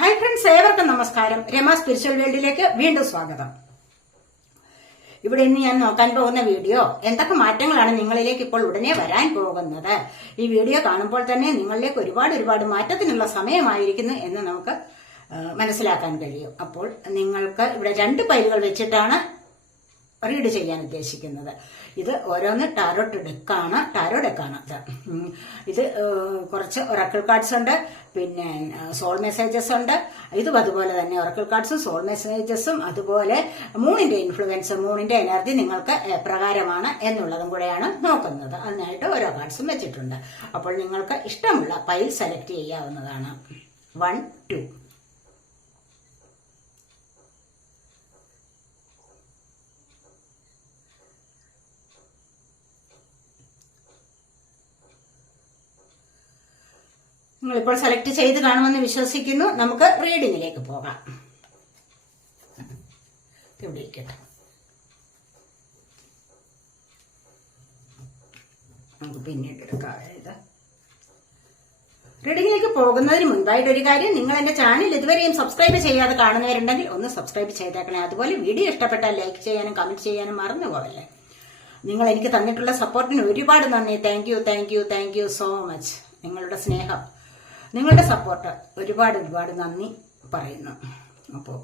Hi friends, ഏവർക്കും നമസ്കാരം. Rama spiritual വേൾഡിലേക്ക് വീണ്ടും സ്വാഗതം. ഇവിടെ ഇന്ന് ഞാൻ നോക്കാൻ പോകുന്ന വീഡിയോ എന്തൊക്കെ മാറ്റങ്ങളാണ് നിങ്ങളിലേക്ക് ഇപ്പോൾ ഉടനെ വരാൻ പോകുന്നത്. ഈ വീഡിയോ കാണുമ്പോൾ തന്നെ നിങ്ങളിലേക്ക് ഒരുപാട് മാറ്റത്തിനുള്ള സമയമായിരിക്കുന്നു എന്ന് നമുക്ക് മനസ്സിലാക്കാൻ കഴിയും. അപ്പോൾ നിങ്ങൾക്ക് ഇവിടെ 2 പൈലുകൾ വെച്ചിട്ടാണ് റീഡ് ചെയ്യാൻ ഉദ്ദേശിക്കുന്നത്. ഇത് ഓരോന്ന് ടാരോ ഡെക്കാണ്. ഇത് കുറച്ച് ഒറക്കിൾ കാർഡ്സ് ഉണ്ട്, പിന്നെ സോൾ മെസ്സേജസ് ഉണ്ട്. ഇതും അതുപോലെ തന്നെ ഒറക്കിൾ കാർഡ്സും സോൾ മെസ്സേജസും അതുപോലെ മൂണിന്റെ ഇൻഫ്ലുവൻസ്, മൂണിന്റെ എനർജി നിങ്ങൾക്ക് എപ്രകാരമാണ് എന്നുള്ളതും കൂടെയാണ് നോക്കുന്നത്. അതിനായിട്ട് ഓരോ കാർഡ്സും വെച്ചിട്ടുണ്ട്. അപ്പോൾ നിങ്ങൾക്ക് ഇഷ്ടമുള്ള പൈൽ സെലക്ട് ചെയ്യാവുന്നതാണ്. 1, 2. നിങ്ങളിപ്പോൾ സെലക്ട് ചെയ്ത് കാണുമെന്ന് വിശ്വസിക്കുന്നു. നമുക്ക് റീഡിങ്ങിലേക്ക് പോകാം. ഇവിടെ ഇരിക്കട്ടെ, നമുക്ക് പിന്നീട് എടുക്കാം. റീഡിങ്ങിലേക്ക് പോകുന്നതിന് മുൻപായിട്ട് ഒരു കാര്യം, നിങ്ങൾ എന്റെ ചാനൽ ഇതുവരെയും സബ്സ്ക്രൈബ് ചെയ്യാതെ കാണുന്നവരുണ്ടെങ്കിൽ ഒന്ന് സബ്സ്ക്രൈബ് ചെയ്തേക്കണേ. അതുപോലെ വീഡിയോ ഇഷ്ടപ്പെട്ടാൽ ലൈക്ക് ചെയ്യാനും കമന്റ് ചെയ്യാനും മറന്നു പോകല്ലേ. നിങ്ങൾ എനിക്ക് തന്നിട്ടുള്ള സപ്പോർട്ടിന് ഒരുപാട് നന്ദി. Thank you so much. നിങ്ങളുടെ സ്നേഹം, നിങ്ങളുടെ സപ്പോർട്ട് ഒരുപാട് നന്ദി പറയുന്നു. അപ്പോൾ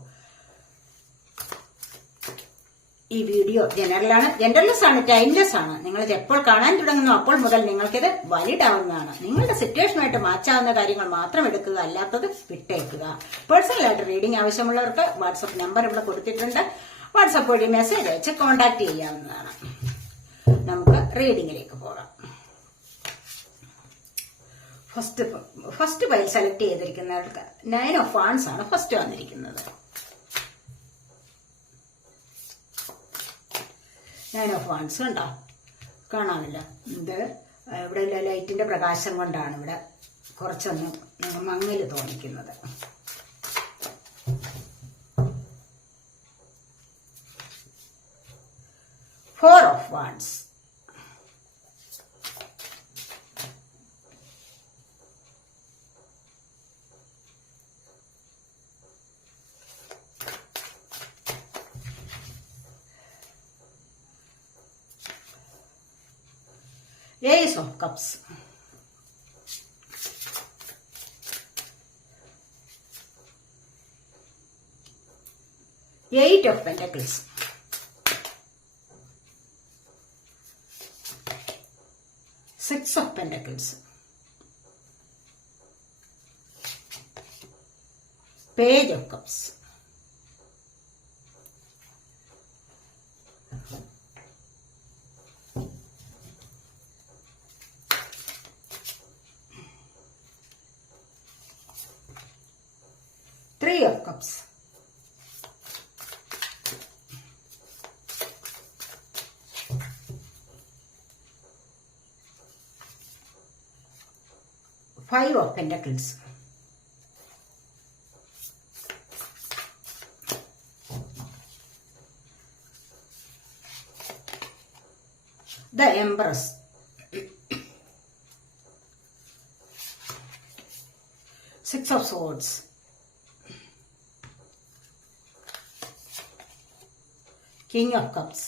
ഈ വീഡിയോ ജനറൽലെസ് ആണ്, ടൈംലെസ് ആണ്. നിങ്ങളിത് എപ്പോൾ കാണാൻ തുടങ്ങുന്നു അപ്പോൾ മുതൽ നിങ്ങൾക്കിത് വാലിഡ് ആവുന്നതാണ്. നിങ്ങളുടെ സിറ്റുവേഷനുമായിട്ട് മാച്ചാവുന്ന കാര്യങ്ങൾ മാത്രം എടുക്കുക, അല്ലാത്തത് വിട്ടേക്കുക. പേഴ്സണലായിട്ട് റീഡിംഗ് ആവശ്യമുള്ളവർക്ക് വാട്സപ്പ് നമ്പർ ഇവിടെ കൊടുത്തിട്ടുണ്ട്. വാട്സപ്പ് വഴി മെസ്സേജ് അയച്ച് കോൺടാക്ട് ചെയ്യാവുന്നതാണ്. നമുക്ക് റീഡിങ്ങിലേക്ക് പോകാം. ഫസ്റ്റ് പൈൽ സെലക്ട് ചെയ്തിരിക്കുന്നവർക്ക് 9 ഓഫ് വാൻഡ്സ് ആണ് ഫസ്റ്റ് വന്നിരിക്കുന്നത്. 9 ഓഫ് വാൻഡ്സ് ഉണ്ടോ? കാണാമില്ല. ഇത് ഇവിടെ ലൈറ്റിന്റെ പ്രകാശം കൊണ്ടാണ് ഇവിടെ കുറച്ചൊന്ന് മങ്ങല് തോന്നിക്കുന്നത്. 4 of wands. 8 of cups. 8 of pentacles. 6 of pentacles. Page of cups. 3 of cups. 5 of pentacles. 'The Empress. 6 of swords. 'King of cups.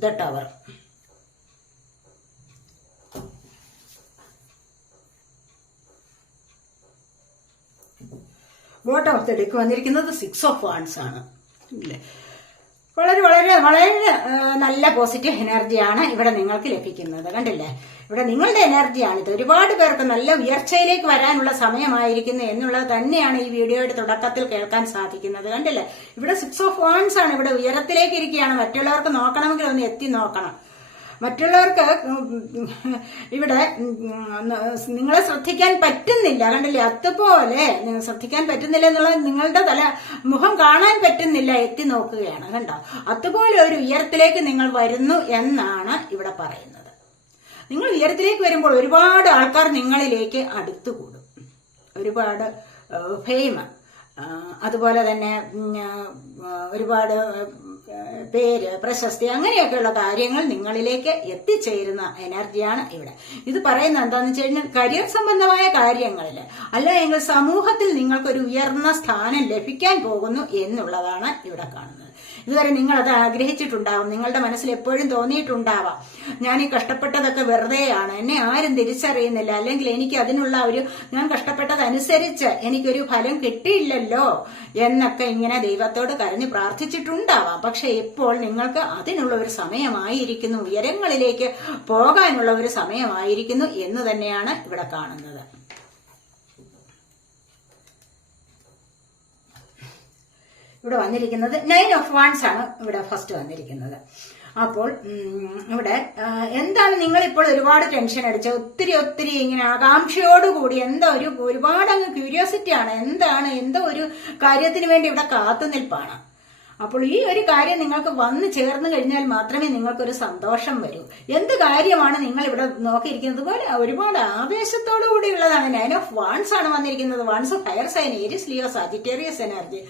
'The Tower. Bottom of the deck വന്നിരിക്കുന്നത് 6 ഓഫ് വാൻഡ്സ് ആണ്. വളരെ നല്ല പോസിറ്റീവ് എനർജിയാണ് ഇവിടെ നിങ്ങൾക്ക് ലഭിക്കുന്നത്. കണ്ടില്ലേ, ഇവിടെ നിങ്ങളുടെ എനർജിയാണിത്. ഒരുപാട് പേർക്ക് നല്ല ഉയർച്ചയിലേക്ക് വരാനുള്ള സമയമായിരിക്കുന്നു എന്നുള്ളത് തന്നെയാണ് ഈ വീഡിയോയുടെ തുടക്കത്തിൽ കേൾക്കാൻ സാധിക്കുന്നത്. കണ്ടില്ലേ, ഇവിടെ 6 ഓഫ് വാൻഡ്സ് ആണ്. ഇവിടെ ഉയരത്തിലേക്ക് ഇരിക്കുകയാണ്. മറ്റുള്ളവർക്ക് നോക്കണമെങ്കിൽ ഒന്ന് എത്തി നോക്കണം. മറ്റുള്ളവർക്ക് ഇവിടെ നിങ്ങളെ ശ്രദ്ധിക്കാൻ പറ്റുന്നില്ല. കണ്ടില്ലേ, അതുപോലെ ശ്രദ്ധിക്കാൻ പറ്റുന്നില്ല എന്നുള്ളത് നിങ്ങളുടെ മുഖം കാണാൻ പറ്റുന്നില്ല, എത്തി നോക്കുകയാണ്. കണ്ടോ, അതുപോലെ ഒരു ഉയരത്തിലേക്ക് നിങ്ങൾ വരുന്നു എന്നാണ് ഇവിടെ പറയുന്നത്. നിങ്ങൾ ഉയരത്തിലേക്ക് വരുമ്പോൾ ഒരുപാട് ആൾക്കാർ നിങ്ങളിലേക്ക് അടുത്തുകൂടും. ഒരുപാട് ഫെയിം, അതുപോലെ തന്നെ ഒരുപാട് പേര്, പ്രശസ്തി, അങ്ങനെയൊക്കെയുള്ള കാര്യങ്ങൾ നിങ്ങളിലേക്ക് എത്തിച്ചേരുന്ന എനർജിയാണ് ഇവിടെ. ഇത് പറയുന്നത് എന്താണെന്ന് വെച്ച് കഴിഞ്ഞാൽ കരിയർ സംബന്ധമായ കാര്യങ്ങളിൽ അല്ല എങ്കിൽ സമൂഹത്തിൽ നിങ്ങൾക്കൊരു ഉയർന്ന സ്ഥാനം ലഭിക്കാൻ പോകുന്നു എന്നുള്ളതാണ് ഇവിടെ കാണുന്നത്. ഇതുവരെ നിങ്ങൾ അത് ആഗ്രഹിച്ചിട്ടുണ്ടാവും, നിങ്ങളുടെ മനസ്സിൽ എപ്പോഴും തോന്നിയിട്ടുണ്ടാവാം, ഞാൻ ഈ കഷ്ടപ്പെട്ടതൊക്കെ വെറുതെയാണ്, എന്നെ ആരും തിരിച്ചറിയുന്നില്ല, അല്ലെങ്കിൽ എനിക്ക് അതിനുള്ള ഞാൻ കഷ്ടപ്പെട്ടതനുസരിച്ച് എനിക്കൊരു ഫലം കിട്ടിയില്ലല്ലോ എന്നൊക്കെ ഇങ്ങനെ ദൈവത്തോട് കരഞ്ഞ് പ്രാർത്ഥിച്ചിട്ടുണ്ടാവാം. പക്ഷെ ഇപ്പോൾ നിങ്ങൾക്ക് അതിനുള്ള ഒരു സമയമായിരിക്കുന്നു, ഉയരങ്ങളിലേക്ക് പോകാനുള്ള ഒരു സമയമായിരിക്കുന്നു എന്ന് തന്നെയാണ് ഇവിടെ കാണുന്നത്. ഇവിടെ വന്നിരിക്കുന്നത് 9 of Wands ആണ് ഇവിടെ ഫസ്റ്റ് വന്നിരിക്കുന്നത്. അപ്പോൾ ഇവിടെ എന്താണ് നിങ്ങളിപ്പോൾ ഒരുപാട് ടെൻഷൻ അടിച്ച ഒത്തിരി ഇങ്ങനെ ആകാംക്ഷയോടുകൂടി ഒരുപാട് അങ്ങ് ക്യൂരിയോസിറ്റി ആണ്, എന്തോ ഒരു കാര്യത്തിന് വേണ്ടി ഇവിടെ കാത്തുനിൽപ്പാണ്. അപ്പോൾ ഈ ഒരു കാര്യം നിങ്ങൾക്ക് വന്നു ചേർന്ന് കഴിഞ്ഞാൽ മാത്രമേ നിങ്ങൾക്കൊരു സന്തോഷം വരൂ. എന്ത് കാര്യമാണ് നിങ്ങൾ ഇവിടെ നോക്കിയിരിക്കുന്നത് പോലെ ഒരുപാട് ആവേശത്തോടു കൂടിയുള്ളതാണ്. 9 of Wands ആണ് വന്നിരിക്കുന്നത്. Wands fire sign, Aries, Leo, Sagittarius energy.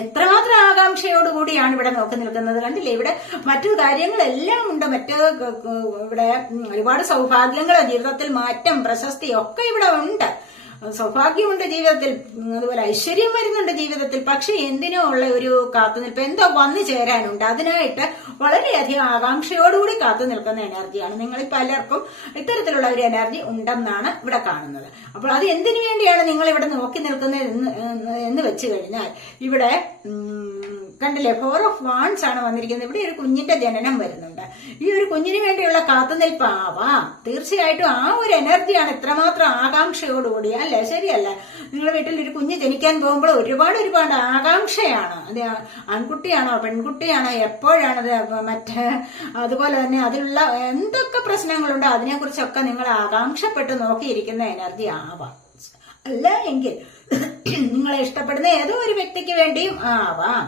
എത്രമാത്രം ആകാംക്ഷയോടുകൂടിയാണ് ഇവിടെ നോക്കി നിൽക്കുന്നത്. കണ്ടില്ലേ, ഇവിടെ മറ്റു കാര്യങ്ങളെല്ലാം ഉണ്ട്. ഇവിടെ ഒരുപാട് സൗഭാഗ്യങ്ങൾ, ജീവിതത്തിൽ മാറ്റം, പ്രശസ്തി ഒക്കെ ഇവിടെ ഉണ്ട്. സൗഭാഗ്യമുണ്ട് ജീവിതത്തിൽ, അതുപോലെ ഐശ്വര്യം വരുന്നുണ്ട് ജീവിതത്തിൽ. പക്ഷെ എന്തിനോ ഉള്ള ഒരു കാത്തുനിൽപ്പ്, എന്തോ വന്നു ചേരാനുണ്ട്. അതിനായിട്ട് വളരെയധികം ആകാംക്ഷയോടുകൂടി കാത്തു നിൽക്കുന്ന എനർജിയാണ്. നിങ്ങളിൽ പലർക്കും ഇത്തരത്തിലുള്ള ഒരു എനർജി ഉണ്ടെന്നാണ് ഇവിടെ കാണുന്നത്. അപ്പോൾ അത് എന്തിനു വേണ്ടിയാണ് നിങ്ങൾ ഇവിടെ നോക്കി നിൽക്കുന്നത് എന്ന് വെച്ച് കഴിഞ്ഞാൽ ഇവിടെ കണ്ടില്ലേ, 4 of Wands ആണ് വന്നിരിക്കുന്നത്. ഇവിടെ ഒരു കുഞ്ഞിന്റെ ജനനം വരുന്നുണ്ട്. ഈ ഒരു കുഞ്ഞിന് വേണ്ടിയുള്ള കാത്തുനിൽപ്പാവാം. തീർച്ചയായിട്ടും ആ ഒരു എനർജിയാണ് ഇത്രമാത്രം ആകാംക്ഷയോടുകൂടി, അല്ലേ? ശരിയല്ല? നിങ്ങളുടെ വീട്ടിൽ ഒരു കുഞ്ഞ് ജനിക്കാൻ പോകുമ്പോൾ ഒരുപാട് ആകാംക്ഷയാണ്. അത് ആൺകുട്ടിയാണോ പെൺകുട്ടിയാണോ, എപ്പോഴാണത്, അതുപോലെ തന്നെ അതിലുള്ള എന്തൊക്കെ പ്രശ്നങ്ങളുണ്ടോ അതിനെക്കുറിച്ചൊക്കെ നിങ്ങൾ ആകാംക്ഷപ്പെട്ട് നോക്കിയിരിക്കുന്ന എനർജി ആവാം. അല്ല എങ്കിൽ നിങ്ങളെ ഇഷ്ടപ്പെടുന്ന ഏതോ ഒരു വ്യക്തിക്ക് വേണ്ടിയും ആവാം.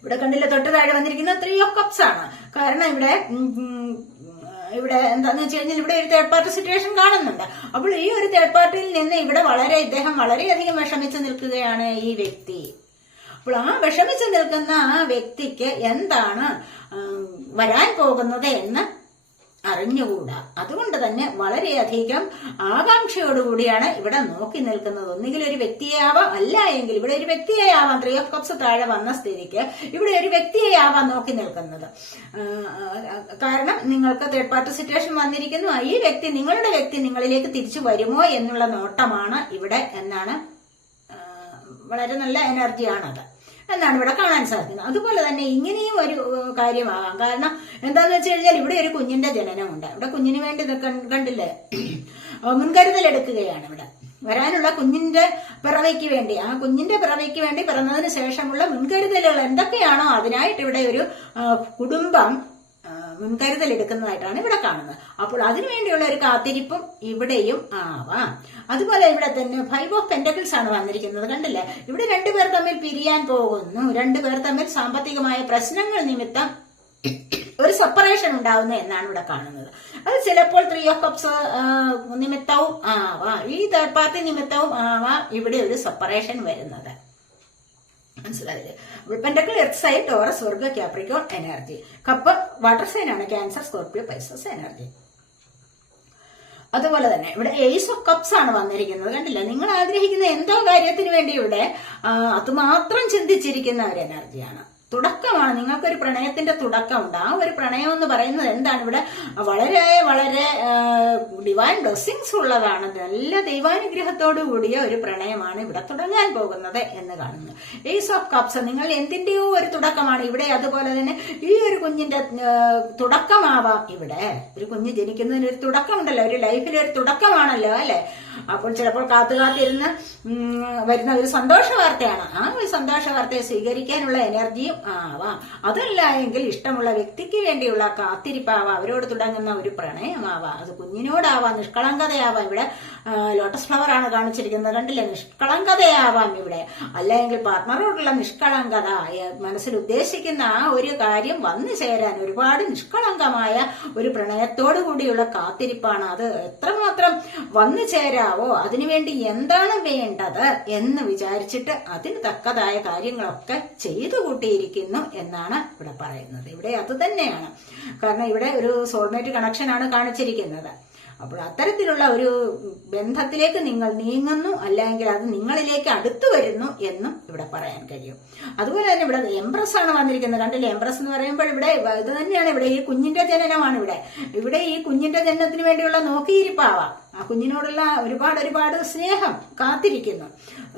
ഇവിടെ കണ്ടില്ല, തൊട്ട് താഴെ വന്നിരിക്കുന്ന 3 of Cups ആണ്. കാരണം ഇവിടെ എന്താന്ന് വെച്ച് കഴിഞ്ഞാൽ ഇവിടെ ഒരു തേർഡ് പാർട്ടി സിറ്റുവേഷൻ കാണുന്നുണ്ട്. അപ്പോൾ ഈ ഒരു തേർഡ് പാർട്ടിയിൽ നിന്ന് ഇവിടെ ഇദ്ദേഹം വളരെയധികം വിഷമിച്ച് നിൽക്കുകയാണ് ഈ വ്യക്തി. അപ്പോൾ ആ വിഷമിച്ച് നിൽക്കുന്ന ആ വ്യക്തിക്ക് എന്താണ് വരാൻ പോകുന്നത് എന്ന് അറിഞ്ഞുകൂടാ. അതുകൊണ്ട് തന്നെ വളരെയധികം ആകാംക്ഷയോടുകൂടിയാണ് ഇവിടെ നോക്കി നിൽക്കുന്നത്. ഒന്നുകിൽ ഒരു വ്യക്തിയെ ആവാം, അല്ല എങ്കിൽ ഇവിടെ ഒരു വ്യക്തിയെ ആവാം. 3 of Cups താഴെ വന്ന സ്ഥിതിക്ക് ഇവിടെ ഒരു വ്യക്തിയെ ആവാം നോക്കി നിൽക്കുന്നത്. കാരണം നിങ്ങൾക്ക് തേർഡ് പാർട്ടി സിറ്റുവേഷൻ വന്നിരിക്കുന്നു. ഈ വ്യക്തി, നിങ്ങളുടെ വ്യക്തി നിങ്ങളിലേക്ക് തിരിച്ചു വരുമോ എന്നുള്ള നോട്ടമാണ് ഇവിടെ എന്നാണ്. വളരെ നല്ല എനർജിയാണത് എന്നാണ് ഇവിടെ കാണാൻ സാധിക്കുന്നത്. അതുപോലെ തന്നെ ഇങ്ങനെയും ഒരു കാര്യമാകാം. കാരണം എന്താന്ന് വെച്ച് കഴിഞ്ഞാൽ ഇവിടെ ഒരു കുഞ്ഞിന്റെ ജനനമുണ്ട്. ഇവിടെ കുഞ്ഞിന് വേണ്ടി കണ്ടില്ലേ, മുൻകരുതൽ എടുക്കുകയാണ്. ഇവിടെ വരാനുള്ള കുഞ്ഞിന്റെ പിറവയ്ക്ക് വേണ്ടി, ആ കുഞ്ഞിന്റെ പിറവയ്ക്ക് വേണ്ടി പിറന്നതിന് ശേഷമുള്ള മുൻകരുതലുകൾ എന്തൊക്കെയാണോ അതിനായിട്ട് ഇവിടെ ഒരു കുടുംബം മുൻകരുതൽ എടുക്കുന്നതായിട്ടാണ് ഇവിടെ കാണുന്നത്. അപ്പോൾ അതിനുവേണ്ടിയുള്ള ഒരു കാത്തിരിപ്പും ഇവിടെയും ആവാം. അതുപോലെ ഇവിടെ തന്നെ 5 of Pentacles ആണ് വന്നിരിക്കുന്നത്. കണ്ടില്ലേ, ഇവിടെ രണ്ടുപേർ തമ്മിൽ പിരിയാൻ പോകുന്നു. രണ്ടുപേർ തമ്മിൽ സാമ്പത്തികമായ പ്രശ്നങ്ങൾ നിമിത്തം ഒരു സെപ്പറേഷൻ ഉണ്ടാവുന്നു എന്നാണ് ഇവിടെ കാണുന്നത്. അത് ചിലപ്പോൾ 3 of Cups നിമിത്തവും ആവാം, ഈ തേർഡ് പാർട്ടി നിമിത്തവും ആവാം ഇവിടെ ഒരു സെപ്പറേഷൻ വരുന്നത്. മനസ്സിലായില്ലേ? Pentacle earth sign, Taurus, Virgo, Capricorn energy. Cup water sign ആണ്, ക്യാൻസർ, സ്കോർപ്പിയോ, പൈസസ് എനർജി. അതുപോലെ തന്നെ ഇവിടെ ഏസ് ഓഫ് കപ്സ് ആണ് വന്നിരിക്കുന്നത്. കണ്ടില്ല, നിങ്ങൾ ആഗ്രഹിക്കുന്ന എന്തോ കാര്യത്തിന് വേണ്ടി ഇവിടെ അതുമാത്രം ചിന്തിച്ചിരിക്കുന്ന ഒരു എനർജിയാണ്. തുടക്കമാണ്, നിങ്ങൾക്കൊരു പ്രണയത്തിന്റെ തുടക്കമുണ്ട്. ആ ഒരു പ്രണയം എന്ന് പറയുന്നത് എന്താണ്, ഇവിടെ വളരെ ഡിവൈൻ ബ്ലെസ്സിങ്സ് ഉള്ളതാണ്. നല്ല ദൈവാനുഗ്രഹത്തോടു കൂടിയ ഒരു പ്രണയമാണ് ഇവിടെ തുടങ്ങാൻ പോകുന്നത് എന്ന് കാണുന്നു. ഏസ് ഓഫ് കപ്സ് നിങ്ങൾ എന്തിന്റെയോ ഒരു തുടക്കമാണ് ഇവിടെ. അതുപോലെ തന്നെ ഈ ഒരു കുഞ്ഞിന്റെ തുടക്കമാവാം. ഇവിടെ ഒരു കുഞ്ഞ് ജനിക്കുന്നതിന് ഒരു തുടക്കമുണ്ടല്ലോ, ഒരു ലൈഫിൽ ഒരു തുടക്കമാണല്ലോ, അല്ലെ? അപ്പോൾ ചിലപ്പോൾ കാത്തുകാത്തിരുന്ന് വരുന്ന ഒരു സന്തോഷ വാർത്തയാണ്. ആ ഒരു സന്തോഷ വാർത്തയെ സ്വീകരിക്കാനുള്ള എനർജിയും ആവാം. അതല്ല എങ്കിൽ ഇഷ്ടമുള്ള വ്യക്തിക്ക് വേണ്ടിയുള്ള കാത്തിരിപ്പാവാം, അവരോട് തുടങ്ങുന്ന ഒരു പ്രണയമാവാം, അത് കുഞ്ഞിനോടാവാം, നിഷ്കളങ്കതയാവാം. ഇവിടെ ലോട്ടസ് ഫ്ലവർ ആണ് കാണിച്ചിരിക്കുന്നത്. കണ്ടില്ലേ, നിഷ്കളങ്കതയാവാം ഇവിടെ. അല്ലെങ്കിൽ പാർട്ട്ണറോടുള്ള നിഷ്കളങ്കത, മനസ്സിൽ ഉദ്ദേശിക്കുന്ന ആ ഒരു കാര്യം വന്നു ചേരാൻ ഒരുപാട് നിഷ്കളങ്കമായ ഒരു പ്രണയത്തോടു കൂടിയുള്ള കാത്തിരിപ്പാണ്. അത് എത്രമാത്രം വന്നു ചേരാവോ, അതിനുവേണ്ടി എന്താണ് വേണ്ടത് എന്ന് വിചാരിച്ചിട്ട് അതിന് തക്കതായ കാര്യങ്ങളൊക്കെ ചെയ്തു കൂട്ടിയിരിക്കും കാത്തിരിക്കുന്നു എന്നാണ് ഇവിടെ പറയുന്നത്. ഇവിടെ അത് തന്നെയാണ്. കാരണം ഇവിടെ ഒരു സോൾമേറ്റ് കണക്ഷനാണ് കാണിച്ചിരിക്കുന്നത്. അപ്പോൾ അത്തരത്തിലുള്ള ഒരു ബന്ധത്തിലേക്ക് നിങ്ങൾ നീങ്ങുന്നു, അല്ലെങ്കിൽ അത് നിങ്ങളിലേക്ക് അടുത്തു വരുന്നു എന്നും ഇവിടെ പറയാൻ കഴിയും. അതുപോലെ തന്നെ ഇവിടെ എംപ്രസ് ആണ് വന്നിരിക്കുന്നത്. കണ്ടില്ലേ, എംപ്രസ് എന്ന് പറയുമ്പോൾ ഇവിടെ ഇത് തന്നെയാണ്. ഇവിടെ ഈ കുഞ്ഞിന്റെ ജനനമാണ്. ഇവിടെ ഈ കുഞ്ഞിന്റെ ജനനത്തിന് വേണ്ടിയുള്ള നോക്കിയിരിപ്പാവാം. ആ കുഞ്ഞിനോടുള്ള ഒരുപാട് സ്നേഹം കാത്തിരിക്കുന്നു,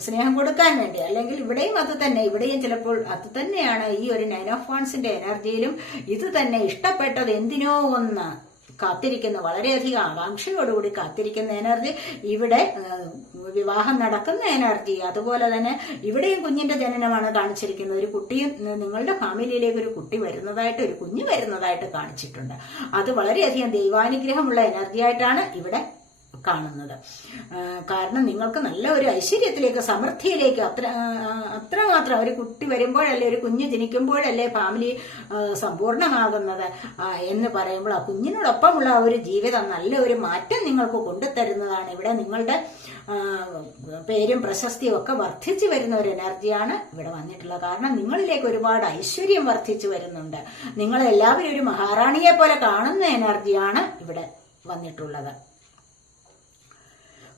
സ്നേഹം കൊടുക്കാൻ വേണ്ടി. അല്ലെങ്കിൽ ഇവിടെയും അത് തന്നെ, ഇവിടെയും ചിലപ്പോൾ അത് തന്നെയാണ്. ഈ ഒരു 9 ഓഫ് വാൻസിന്റെ എനർജിയിലും ഇത് തന്നെ, ഇഷ്ടപ്പെട്ടത് എന്തിനോ ഒന്ന് കാത്തിരിക്കുന്ന, വളരെയധികം ആകാംക്ഷയോടുകൂടി കാത്തിരിക്കുന്ന എനർജി. ഇവിടെ വിവാഹം നടക്കുന്ന എനർജി. അതുപോലെ തന്നെ ഇവിടെയും കുഞ്ഞിന്റെ ജനനമാണ് കാണിച്ചിരിക്കുന്നത്. ഒരു കുട്ടിയും നിങ്ങളുടെ ഫാമിലിയിലേക്ക് ഒരു കുട്ടി വരുന്നതായിട്ട്, ഒരു കുഞ്ഞ് വരുന്നതായിട്ട് കാണിച്ചിട്ടുണ്ട്. അത് വളരെയധികം ദൈവാനുഗ്രഹമുള്ള എനർജി ആയിട്ടാണ് ഇവിടെ കാണുന്നത്. കാരണം നിങ്ങൾക്ക് നല്ല ഒരു ഐശ്വര്യത്തിലേക്ക്, സമൃദ്ധിയിലേക്ക്, അത്രമാത്രം ഒരു കുട്ടി വരുമ്പോഴല്ലേ, ഒരു കുഞ്ഞ് ജനിക്കുമ്പോഴല്ലേ ഫാമിലി സമ്പൂർണ്ണമാകുന്നത് എന്ന് പറയുമ്പോൾ ആ കുഞ്ഞിനോടൊപ്പമുള്ള ഒരു ജീവിതം നല്ല ഒരു മാറ്റം നിങ്ങൾക്ക് കൊണ്ടുതരുന്നതാണ്. ഇവിടെ നിങ്ങളുടെ പേരും പ്രശസ്തിയും ഒക്കെ വർദ്ധിച്ചു വരുന്ന ഒരു എനർജിയാണ് ഇവിടെ വന്നിട്ടുള്ളത്. കാരണം നിങ്ങളിലേക്ക് ഒരുപാട് ഐശ്വര്യം വർദ്ധിച്ചു വരുന്നുണ്ട്. നിങ്ങളെല്ലാവരും ഒരു മഹാറാണിയെ പോലെ കാണുന്ന എനർജിയാണ് ഇവിടെ വന്നിട്ടുള്ളത്.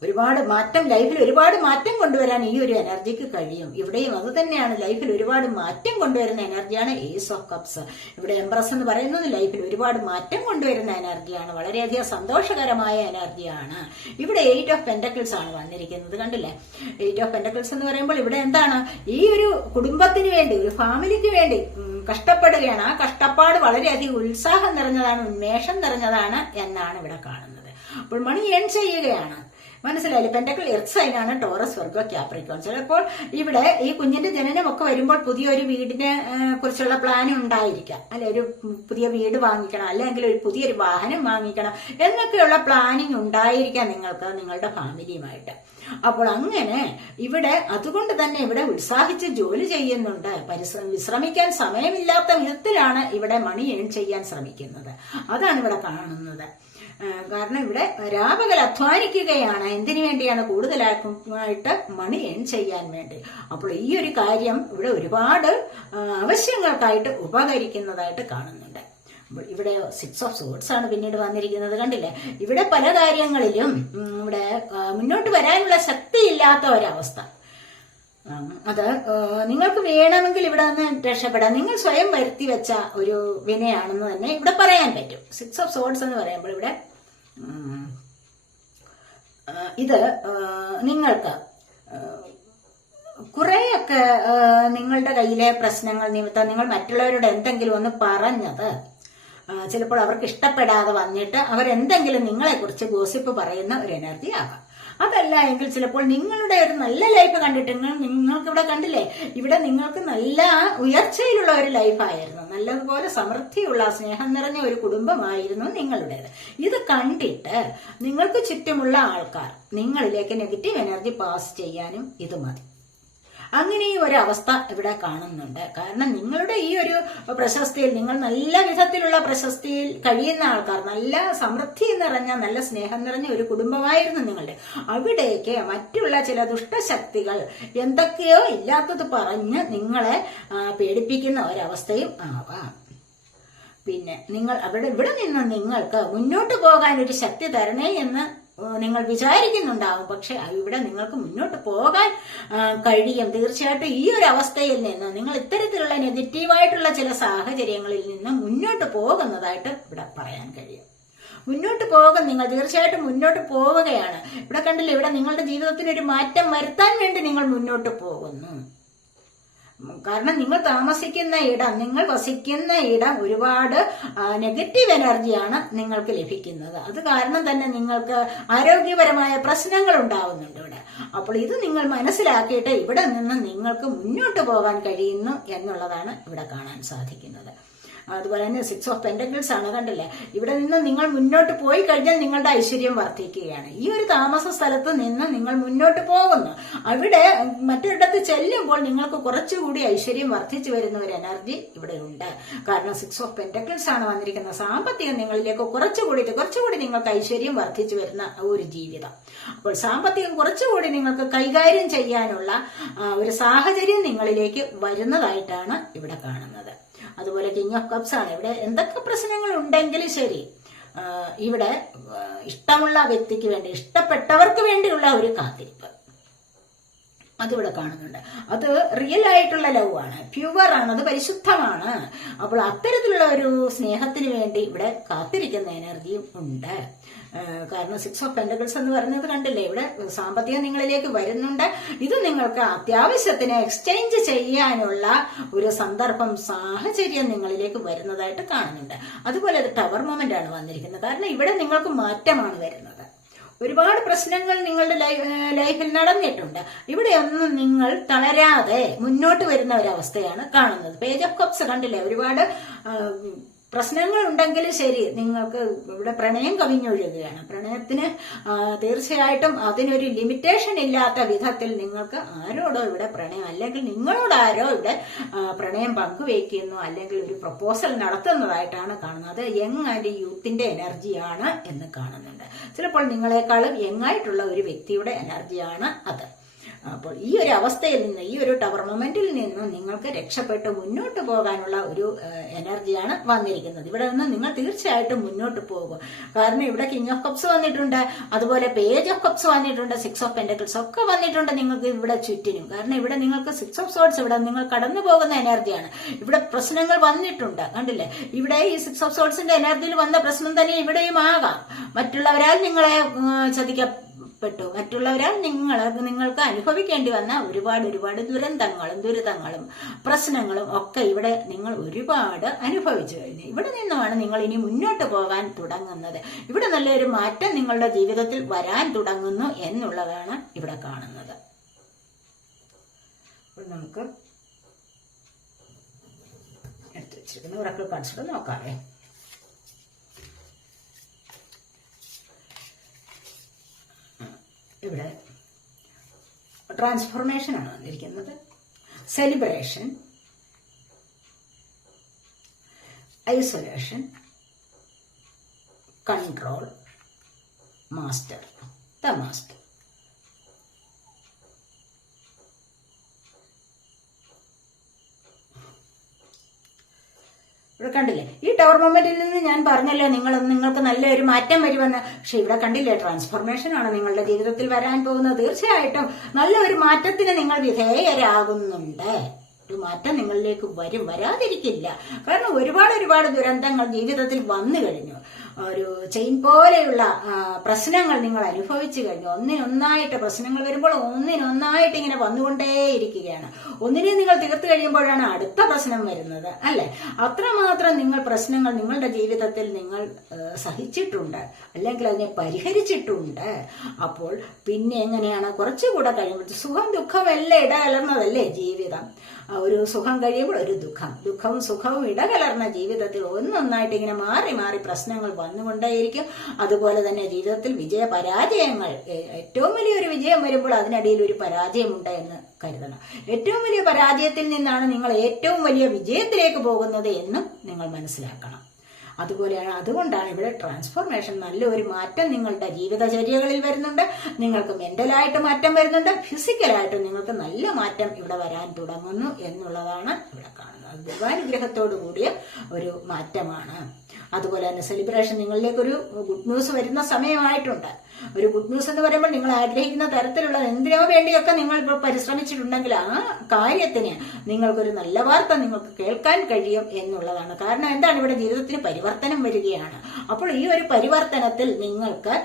ഒരുപാട് മാറ്റം, ലൈഫിൽ ഒരുപാട് മാറ്റം കൊണ്ടുവരാൻ ഈ ഒരു എനർജിക്ക് കഴിയും. ഇവിടെയും അത് തന്നെയാണ്. ലൈഫിൽ ഒരുപാട് മാറ്റം കൊണ്ടുവരുന്ന എനർജിയാണ് ഏസ് ഓഫ് കപ്സ്. ഇവിടെ എംപ്രസ് എന്ന് പറയുന്നത് ലൈഫിൽ ഒരുപാട് മാറ്റം കൊണ്ടുവരുന്ന എനർജിയാണ്. വളരെയധികം സന്തോഷകരമായ എനർജിയാണ്. ഇവിടെ 8 ഓഫ് പെന്റക്കിൾസ് ആണ് വന്നിരിക്കുന്നത്. കണ്ടില്ലേ, 8 ഓഫ് പെന്റക്കിൾസ് എന്ന് പറയുമ്പോൾ ഇവിടെ എന്താണ്, ഈ ഒരു കുടുംബത്തിന് വേണ്ടി, ഒരു ഫാമിലിക്ക് വേണ്ടി കഷ്ടപ്പെടുകയാണ്. ആ കഷ്ടപ്പാട് വളരെയധികം ഉത്സാഹം നിറഞ്ഞതാണ്, ഉന്മേഷം നിറഞ്ഞതാണ് എന്നാണ് ഇവിടെ കാണുന്നത്. അപ്പോൾ മണി ഏൺ ചെയ്യുകയാണ്. മനസ്സിലായില്ലേ? പെന്റക്കിൾ എർത്ത് സൈനാണ് ടോറസ്, വെർഗോ, ക്യാപ്രിക്കോൺ. ചിലപ്പോൾ ഇവിടെ ഈ കുഞ്ഞിന്റെ ജനനമൊക്കെ വരുമ്പോൾ പുതിയൊരു വീടിനെ കുറിച്ചുള്ള പ്ലാൻ ഉണ്ടായിരിക്കാം. അല്ലെ, ഒരു പുതിയ വീട് വാങ്ങിക്കണം, അല്ലെങ്കിൽ ഒരു പുതിയൊരു വാഹനം വാങ്ങിക്കണം എന്നൊക്കെയുള്ള പ്ലാനിങ് ഉണ്ടായിരിക്കാം നിങ്ങൾക്ക് നിങ്ങളുടെ ഫാമിലിയുമായിട്ട്. അപ്പോൾ അങ്ങനെ ഇവിടെ അതുകൊണ്ട് തന്നെ ഇവിടെ ഉത്സാഹിച്ച് ജോലി ചെയ്യുന്നുണ്ട്. വിശ്രമിക്കാൻ സമയമില്ലാത്ത വിധത്തിലാണ് ഇവിടെ മണി ഏൺ ചെയ്യാൻ ശ്രമിക്കുന്നത്. അതാണ് ഇവിടെ കാണുന്നത്. കാരണം ഇവിടെ രാപകൽ അധ്വാനിക്കുകയാണ്. എന്തിനു വേണ്ടിയാണ്? കൂടുതലായിട്ട് മണി ഏൺ ചെയ്യാൻ വേണ്ടി. അപ്പോൾ ഈ ഒരു കാര്യം ഇവിടെ ഒരുപാട് ആവശ്യങ്ങൾക്കായിട്ട് ഉപകരിക്കുന്നതായിട്ട് കാണുന്നുണ്ട്. ഇവിടെ 6 ഓഫ് സോർഡ്സ് ആണ് പിന്നീട് വന്നിരിക്കുന്നത്. കണ്ടില്ലേ, ഇവിടെ പല കാര്യങ്ങളിലും ഇവിടെ മുന്നോട്ട് വരാനുള്ള ശക്തിയില്ലാത്ത ഒരവസ്ഥ. അത് നിങ്ങൾക്ക് വേണമെങ്കിൽ ഇവിടെ നിന്ന് രക്ഷപ്പെടാം. നിങ്ങൾ സ്വയം വരുത്തി വെച്ച ഒരു വിനയാണെന്ന് തന്നെ ഇവിടെ പറയാൻ പറ്റും. 6 ഓഫ് സോർഡ്സ് എന്ന് പറയുമ്പോൾ ഇവിടെ ഇത് നിങ്ങൾക്ക് കുറെയൊക്കെ നിങ്ങളുടെ കയ്യിലെ പ്രശ്നങ്ങൾ നിമിത്തം നിങ്ങൾ മറ്റുള്ളവരോട് എന്തെങ്കിലും ഒന്ന് പറഞ്ഞത് ചിലപ്പോൾ അവർക്ക് ഇഷ്ടപ്പെടാതെ വന്നിട്ട് അവരെന്തെങ്കിലും നിങ്ങളെക്കുറിച്ച് ഗോസിപ്പ് പറയുന്ന ഒരു എനർജി ആകാം. അതല്ല എങ്കിൽ ചിലപ്പോൾ നിങ്ങളുടെ ഒരു നല്ല ലൈഫ് കണ്ടിട്ട് നിങ്ങൾക്ക് ഇവിടെ കണ്ടില്ലേ, ഇവിടെ നിങ്ങൾക്ക് നല്ല ഉയർച്ചയിലുള്ള ഒരു ലൈഫായിരുന്നു, നല്ലതുപോലെ സമൃദ്ധിയുള്ള സ്നേഹം നിറഞ്ഞ ഒരു കുടുംബമായിരുന്നു നിങ്ങളുടേത്. ഇത് കണ്ടിട്ട് നിങ്ങൾക്ക് ചുറ്റുമുള്ള ആൾക്കാർ നിങ്ങളിലേക്ക് നെഗറ്റീവ് എനർജി പാസ് ചെയ്യാനും ഇത് മതി. അങ്ങനെ ഈ ഒരു അവസ്ഥ ഇവിടെ കാണുന്നുണ്ട്. കാരണം നിങ്ങളുടെ ഈ ഒരു പ്രശസ്തിയിൽ, നിങ്ങൾ നല്ല വിധത്തിലുള്ള പ്രശസ്തിയിൽ കഴിയുന്ന ആൾക്കാർ, നല്ല സമൃദ്ധി നിറഞ്ഞ, നല്ല സ്നേഹം നിറഞ്ഞ ഒരു കുടുംബമായിരുന്നു നിങ്ങളുടെ. അവിടേക്ക് മറ്റുള്ള ചില ദുഷ്ടശക്തികൾ എന്തൊക്കെയോ ഇല്ലാത്തത് പറഞ്ഞ് നിങ്ങളെ പേടിപ്പിക്കുന്ന ഒരവസ്ഥയും ആവാം. പിന്നെ നിങ്ങൾ ഇവിടെ നിന്ന് നിങ്ങൾക്ക് മുന്നോട്ട് പോകാൻ ഒരു ശക്തി തരണേ എന്ന് നിങ്ങൾ വിചാരിക്കുന്നുണ്ടാവും. പക്ഷെ ഇവിടെ നിങ്ങൾക്ക് മുന്നോട്ട് പോകാൻ കഴിയും. തീർച്ചയായിട്ടും ഈ ഒരു അവസ്ഥയിൽ നിന്ന് നിങ്ങൾ ഇത്തരത്തിലുള്ള നെഗറ്റീവായിട്ടുള്ള ചില സാഹചര്യങ്ങളിൽ നിന്ന് മുന്നോട്ട് പോകുന്നതായിട്ട് ഇവിടെ പറയാൻ കഴിയും. മുന്നോട്ട് പോകും, നിങ്ങൾ തീർച്ചയായിട്ടും മുന്നോട്ട് പോവുകയാണ്. ഇവിടെ കണ്ടില്ലേ, ഇവിടെ നിങ്ങളുടെ ജീവിതത്തിന് ഒരു മാറ്റം വരുത്താൻ വേണ്ടി നിങ്ങൾ മുന്നോട്ട് പോകുന്നു. കാരണം നിങ്ങൾ താമസിക്കുന്ന ഇടം, നിങ്ങൾ വസിക്കുന്ന ഇടം ഒരുപാട് നെഗറ്റീവ് എനർജിയാണ് നിങ്ങൾക്ക് ലഭിക്കുന്നത്. അത് കാരണം തന്നെ നിങ്ങൾക്ക് ആരോഗ്യപരമായ പ്രശ്നങ്ങൾ ഉണ്ടാവുന്നുണ്ട് ഇവിടെ. അപ്പോൾ ഇത് നിങ്ങൾ മനസ്സിലാക്കിയിട്ട് ഇവിടെ നിന്ന് നിങ്ങൾക്ക് മുന്നോട്ട് പോകാൻ കഴിയുന്നു എന്നുള്ളതാണ് ഇവിടെ കാണാൻ സാധിക്കുന്നത്. അതുപോലെ തന്നെ 6 ഓഫ് പെന്റക്കിൾസ് ആണ്, കണ്ടില്ലേ? ഇവിടെ നിന്ന് നിങ്ങൾ മുന്നോട്ട് പോയി കഴിഞ്ഞാൽ നിങ്ങളുടെ ഐശ്വര്യം വർദ്ധിക്കുകയാണ്. ഈ ഒരു താമസ സ്ഥലത്ത് നിന്ന് നിങ്ങൾ മുന്നോട്ട് പോകുന്നു. അവിടെ മറ്റൊരിടത്ത് ചെല്ലുമ്പോൾ നിങ്ങൾക്ക് കുറച്ചുകൂടി ഐശ്വര്യം വർദ്ധിച്ചു വരുന്ന ഒരു എനർജി ഇവിടെ ഉണ്ട്. കാരണം 6 ഓഫ് പെന്റക്കിൾസ് ആണ് വന്നിരിക്കുന്നത്. സാമ്പത്തികം നിങ്ങളിലേക്ക് കുറച്ചുകൂടി നിങ്ങൾക്ക് ഐശ്വര്യം വർദ്ധിച്ചു വരുന്ന ഒരു ജീവിതം. അപ്പോൾ സാമ്പത്തികം കുറച്ചുകൂടി നിങ്ങൾക്ക് കൈകാര്യം ചെയ്യാനുള്ള ഒരു സാഹചര്യം നിങ്ങളിലേക്ക് വരുന്നതായിട്ടാണ് ഇവിടെ കാണുന്നത്. അതുപോലെ കിങ് ഓഫ് കപ്സ് ആണ്. ഇവിടെ എന്തൊക്കെ പ്രശ്നങ്ങൾ ഉണ്ടെങ്കിലും ശരി, ഇവിടെ ഇഷ്ടമുള്ള വ്യക്തിക്ക് വേണ്ടി, ഇഷ്ടപ്പെട്ടവർക്ക് വേണ്ടിയുള്ള ഒരു കാത്തിരിപ്പ് അതിവിടെ കാണുന്നുണ്ട്. അത് റിയൽ ആയിട്ടുള്ള ലവ് ആണ്, പ്യുവർ ആണ്, അത് പരിശുദ്ധമാണ്. അപ്പോൾ അത്തരത്തിലുള്ള ഒരു സ്നേഹത്തിന് വേണ്ടി ഇവിടെ കാത്തിരിക്കുന്ന എനർജിയും ഉണ്ട്. കാരണം 6 ഓഫ് പെന്റക്കിൾസ് എന്ന് പറയുന്നത് കണ്ടില്ലേ, ഇവിടെ സാമ്പത്തികം നിങ്ങളിലേക്ക് വരുന്നുണ്ട്. ഇത് നിങ്ങൾക്ക് അത്യാവശ്യത്തിന് എക്സ്ചേഞ്ച് ചെയ്യാനുള്ള ഒരു സന്ദർഭം, സാഹചര്യം നിങ്ങളിലേക്ക് വരുന്നതായിട്ട് കാണുന്നുണ്ട്. അതുപോലെ അത് ടവർ മൊമെന്റ് ആണ് വന്നിരിക്കുന്നത്. കാരണം ഇവിടെ നിങ്ങൾക്ക് മാറ്റമാണ് വരുന്നത്. ഒരുപാട് പ്രശ്നങ്ങൾ നിങ്ങളുടെ ലൈഫിൽ നടന്നിട്ടുണ്ട്. ഇവിടെ ഒന്നും നിങ്ങൾ തളരാതെ മുന്നോട്ട് വരുന്ന ഒരവസ്ഥയാണ് കാണുന്നത്. പേജ് ഓഫ് കപ്സ് കണ്ടില്ലേ, ഒരുപാട് പ്രശ്നങ്ങൾ ഉണ്ടെങ്കിലും ശരി, നിങ്ങൾക്ക് ഇവിടെ പ്രണയം കവിഞ്ഞൊഴുകുകയാണ്. പ്രണയത്തിന് തീർച്ചയായിട്ടും അതിനൊരു ലിമിറ്റേഷൻ ഇല്ലാത്ത വിധത്തിൽ നിങ്ങൾക്ക് ആരോടോ ഇവിടെ പ്രണയം, അല്ലെങ്കിൽ നിങ്ങളോട് ആരോ ഇവിടെ പ്രണയം പങ്കുവയ്ക്കുന്നു, അല്ലെങ്കിൽ ഒരു പ്രപ്പോസൽ നടത്തുന്നതായിട്ടാണ് കാണുന്നത്. അത് യങ് ആൻഡ് യൂത്തിന്റെ എനർജിയാണ് എന്ന് കാണുന്നുണ്ട്. ചിലപ്പോൾ നിങ്ങളെക്കാളും യങ് ആയിട്ടുള്ള ഒരു വ്യക്തിയുടെ എനർജിയാണ് അത്. അപ്പോൾ ഈ ഒരു അവസ്ഥയിൽ നിന്ന്, ഈ ഒരു ടവർ മൊമെന്റിൽ നിന്നും നിങ്ങൾക്ക് രക്ഷപ്പെട്ട് മുന്നോട്ട് പോകാനുള്ള ഒരു എനർജിയാണ് വന്നിരിക്കുന്നത്. ഇവിടെ നിന്ന് നിങ്ങൾ തീർച്ചയായിട്ടും മുന്നോട്ട് പോകും. കാരണം ഇവിടെ കിങ് ഓഫ് കപ്സ് വന്നിട്ടുണ്ട്, അതുപോലെ പേജ് ഓഫ് കപ്സ് വന്നിട്ടുണ്ട്, 6 ഓഫ് പെന്റക്കിൾസ് ഒക്കെ വന്നിട്ടുണ്ട് നിങ്ങൾക്ക് ഇവിടെ ചുറ്റിനും. കാരണം ഇവിടെ നിങ്ങൾക്ക് 6 ഓഫ് സോർഡ്സ്, ഇവിടെ നിങ്ങൾ കടന്നു പോകുന്ന എനർജിയാണ്. ഇവിടെ പ്രശ്നങ്ങൾ വന്നിട്ടുണ്ട്, കണ്ടില്ലേ? ഇവിടെ ഈ 6 ഓഫ് സോർഡ്സിന്റെ എനർജിയിൽ വന്ന പ്രശ്നം തന്നെ ഇവിടെയും ആകാം. മറ്റുള്ളവരാൽ നിങ്ങളെ മറ്റുള്ളവരാൽ നിങ്ങൾക്ക് അനുഭവിക്കേണ്ടി വന്ന ഒരുപാട് ദുരിതങ്ങളും പ്രശ്നങ്ങളും ഒക്കെ ഇവിടെ നിങ്ങൾ ഒരുപാട് അനുഭവിച്ചു കഴിഞ്ഞു. ഇവിടെ നിന്നുമാണ് നിങ്ങൾ ഇനി മുന്നോട്ട് പോകാൻ തുടങ്ങുന്നത്. ഇവിടെ നല്ലൊരു മാറ്റം നിങ്ങളുടെ ജീവിതത്തിൽ വരാൻ തുടങ്ങുന്നു എന്നുള്ളതാണ് ഇവിടെ കാണുന്നത്. നമുക്ക് എടുത്തു വെച്ചിരിക്കുന്ന ഒരാൾ കാണിച്ചിട്ട് നോക്കാവേ. ഇവിടെ ട്രാൻസ്ഫോർമേഷൻ ആണ് വന്നിരിക്കുന്നത്. Celebration, isolation, control, master, the master. ഇവിടെ കണ്ടില്ലേ, ഈ ടവർ മൊമെന്റിൽ നിന്ന് ഞാൻ പറഞ്ഞല്ലോ നിങ്ങൾക്ക് നല്ലൊരു മാറ്റം വരുമെന്ന്. പക്ഷെ ഇവിടെ കണ്ടില്ലേ, ട്രാൻസ്ഫോർമേഷൻ ആണ് നിങ്ങളുടെ ജീവിതത്തിൽ വരാൻ പോകുന്നത്. തീർച്ചയായിട്ടും നല്ലൊരു മാറ്റത്തിന് നിങ്ങൾ വിധേയരാകുന്നുണ്ട്. ഒരു മാറ്റം നിങ്ങളിലേക്ക് വരാതിരിക്കില്ല. കാരണം ഒരുപാട് ദുരന്തങ്ങൾ ജീവിതത്തിൽ വന്നു കഴിഞ്ഞു. ഒരു ചെയിൻ പോലെയുള്ള പ്രശ്നങ്ങൾ നിങ്ങൾ അനുഭവിച്ചു കഴിഞ്ഞു. ഒന്നിനൊന്നായിട്ട് പ്രശ്നങ്ങൾ വരുമ്പോൾ ഒന്നിനൊന്നായിട്ട് ഇങ്ങനെ വന്നുകൊണ്ടേയിരിക്കുകയാണ്. ഒന്നിനെ നിങ്ങൾ തീർത്തു കഴിയുമ്പോഴാണ് അടുത്ത പ്രശ്നം വരുന്നത്, അല്ലെ? അത്രമാത്രം നിങ്ങൾ പ്രശ്നങ്ങൾ നിങ്ങളുടെ ജീവിതത്തിൽ നിങ്ങൾ സഹിച്ചിട്ടുണ്ട്, അല്ലെങ്കിൽ അതിനെ പരിഹരിച്ചിട്ടുണ്ട്. അപ്പോൾ പിന്നെ എങ്ങനെയാണ് കുറച്ചുകൂടെ കഴിയുമ്പോൾ സുഖം ദുഃഖം എല്ലാം ഇടകലർന്നതല്ലേ ജീവിതം. ഒരു സുഖം കഴിയുമ്പോൾ ഒരു ദുഃഖവും സുഖവും ഇടകലർന്ന ജീവിതത്തിൽ ഒന്നൊന്നായിട്ട് ഇങ്ങനെ മാറി പ്രശ്നങ്ങൾ വന്നുകൊണ്ടേയിരിക്കും. അതുപോലെ തന്നെ ജീവിതത്തിൽ വിജയപരാജയങ്ങൾ, ഏറ്റവും വലിയൊരു വിജയം വരുമ്പോൾ അതിനിടയിൽ ഒരു പരാജയമുണ്ട് എന്ന് കരുതണം. ഏറ്റവും വലിയ പരാജയത്തിൽ നിന്നാണ് നിങ്ങൾ ഏറ്റവും വലിയ വിജയത്തിലേക്ക് പോകുന്നത് എന്നും നിങ്ങൾ മനസ്സിലാക്കണം. അതുകൊണ്ടാണ് ഇവിടെ ട്രാൻസ്ഫോർമേഷൻ, നല്ലൊരു മാറ്റം നിങ്ങളുടെ ജീവിതചര്യകളിൽ വരുന്നുണ്ട്. നിങ്ങൾക്ക് മെന്റലായിട്ട് മാറ്റം വരുന്നുണ്ട്, ഫിസിക്കലായിട്ടും നിങ്ങൾക്ക് നല്ല മാറ്റം ഇവിടെ വരാൻ തുടങ്ങുന്നു എന്നുള്ളതാണ് ഇവിടെ കാണുന്നത്. ദൈവാനുഗ്രഹത്തോടു കൂടിയ ഒരു മാറ്റമാണ്. അതുപോലെ തന്നെ സെലിബ്രേഷൻ, നിങ്ങളിലേക്ക് ഒരു ഗുഡ് ന്യൂസ് വരുന്ന സമയമായിട്ടുണ്ട്. ഒരു ഗുഡ് ന്യൂസ് എന്ന് പറയുമ്പോൾ നിങ്ങൾ ആഗ്രഹിക്കുന്ന തരത്തിലുള്ള എന്തിനോ വേണ്ടിയൊക്കെ നിങ്ങൾ ഇപ്പോൾ പരിശ്രമിച്ചിട്ടുണ്ടെങ്കിൽ ആ കാര്യത്തിന് നിങ്ങൾക്കൊരു നല്ല വാർത്ത നിങ്ങൾക്ക് കേൾക്കാൻ കഴിയും എന്നുള്ളതാണ്. കാരണം എന്താണ്, ഇവിടെ ജീവിതത്തിന് പരിവർത്തനം വരികയാണ്. അപ്പോൾ ഈ ഒരു പരിവർത്തനത്തിൽ നിങ്ങൾക്ക്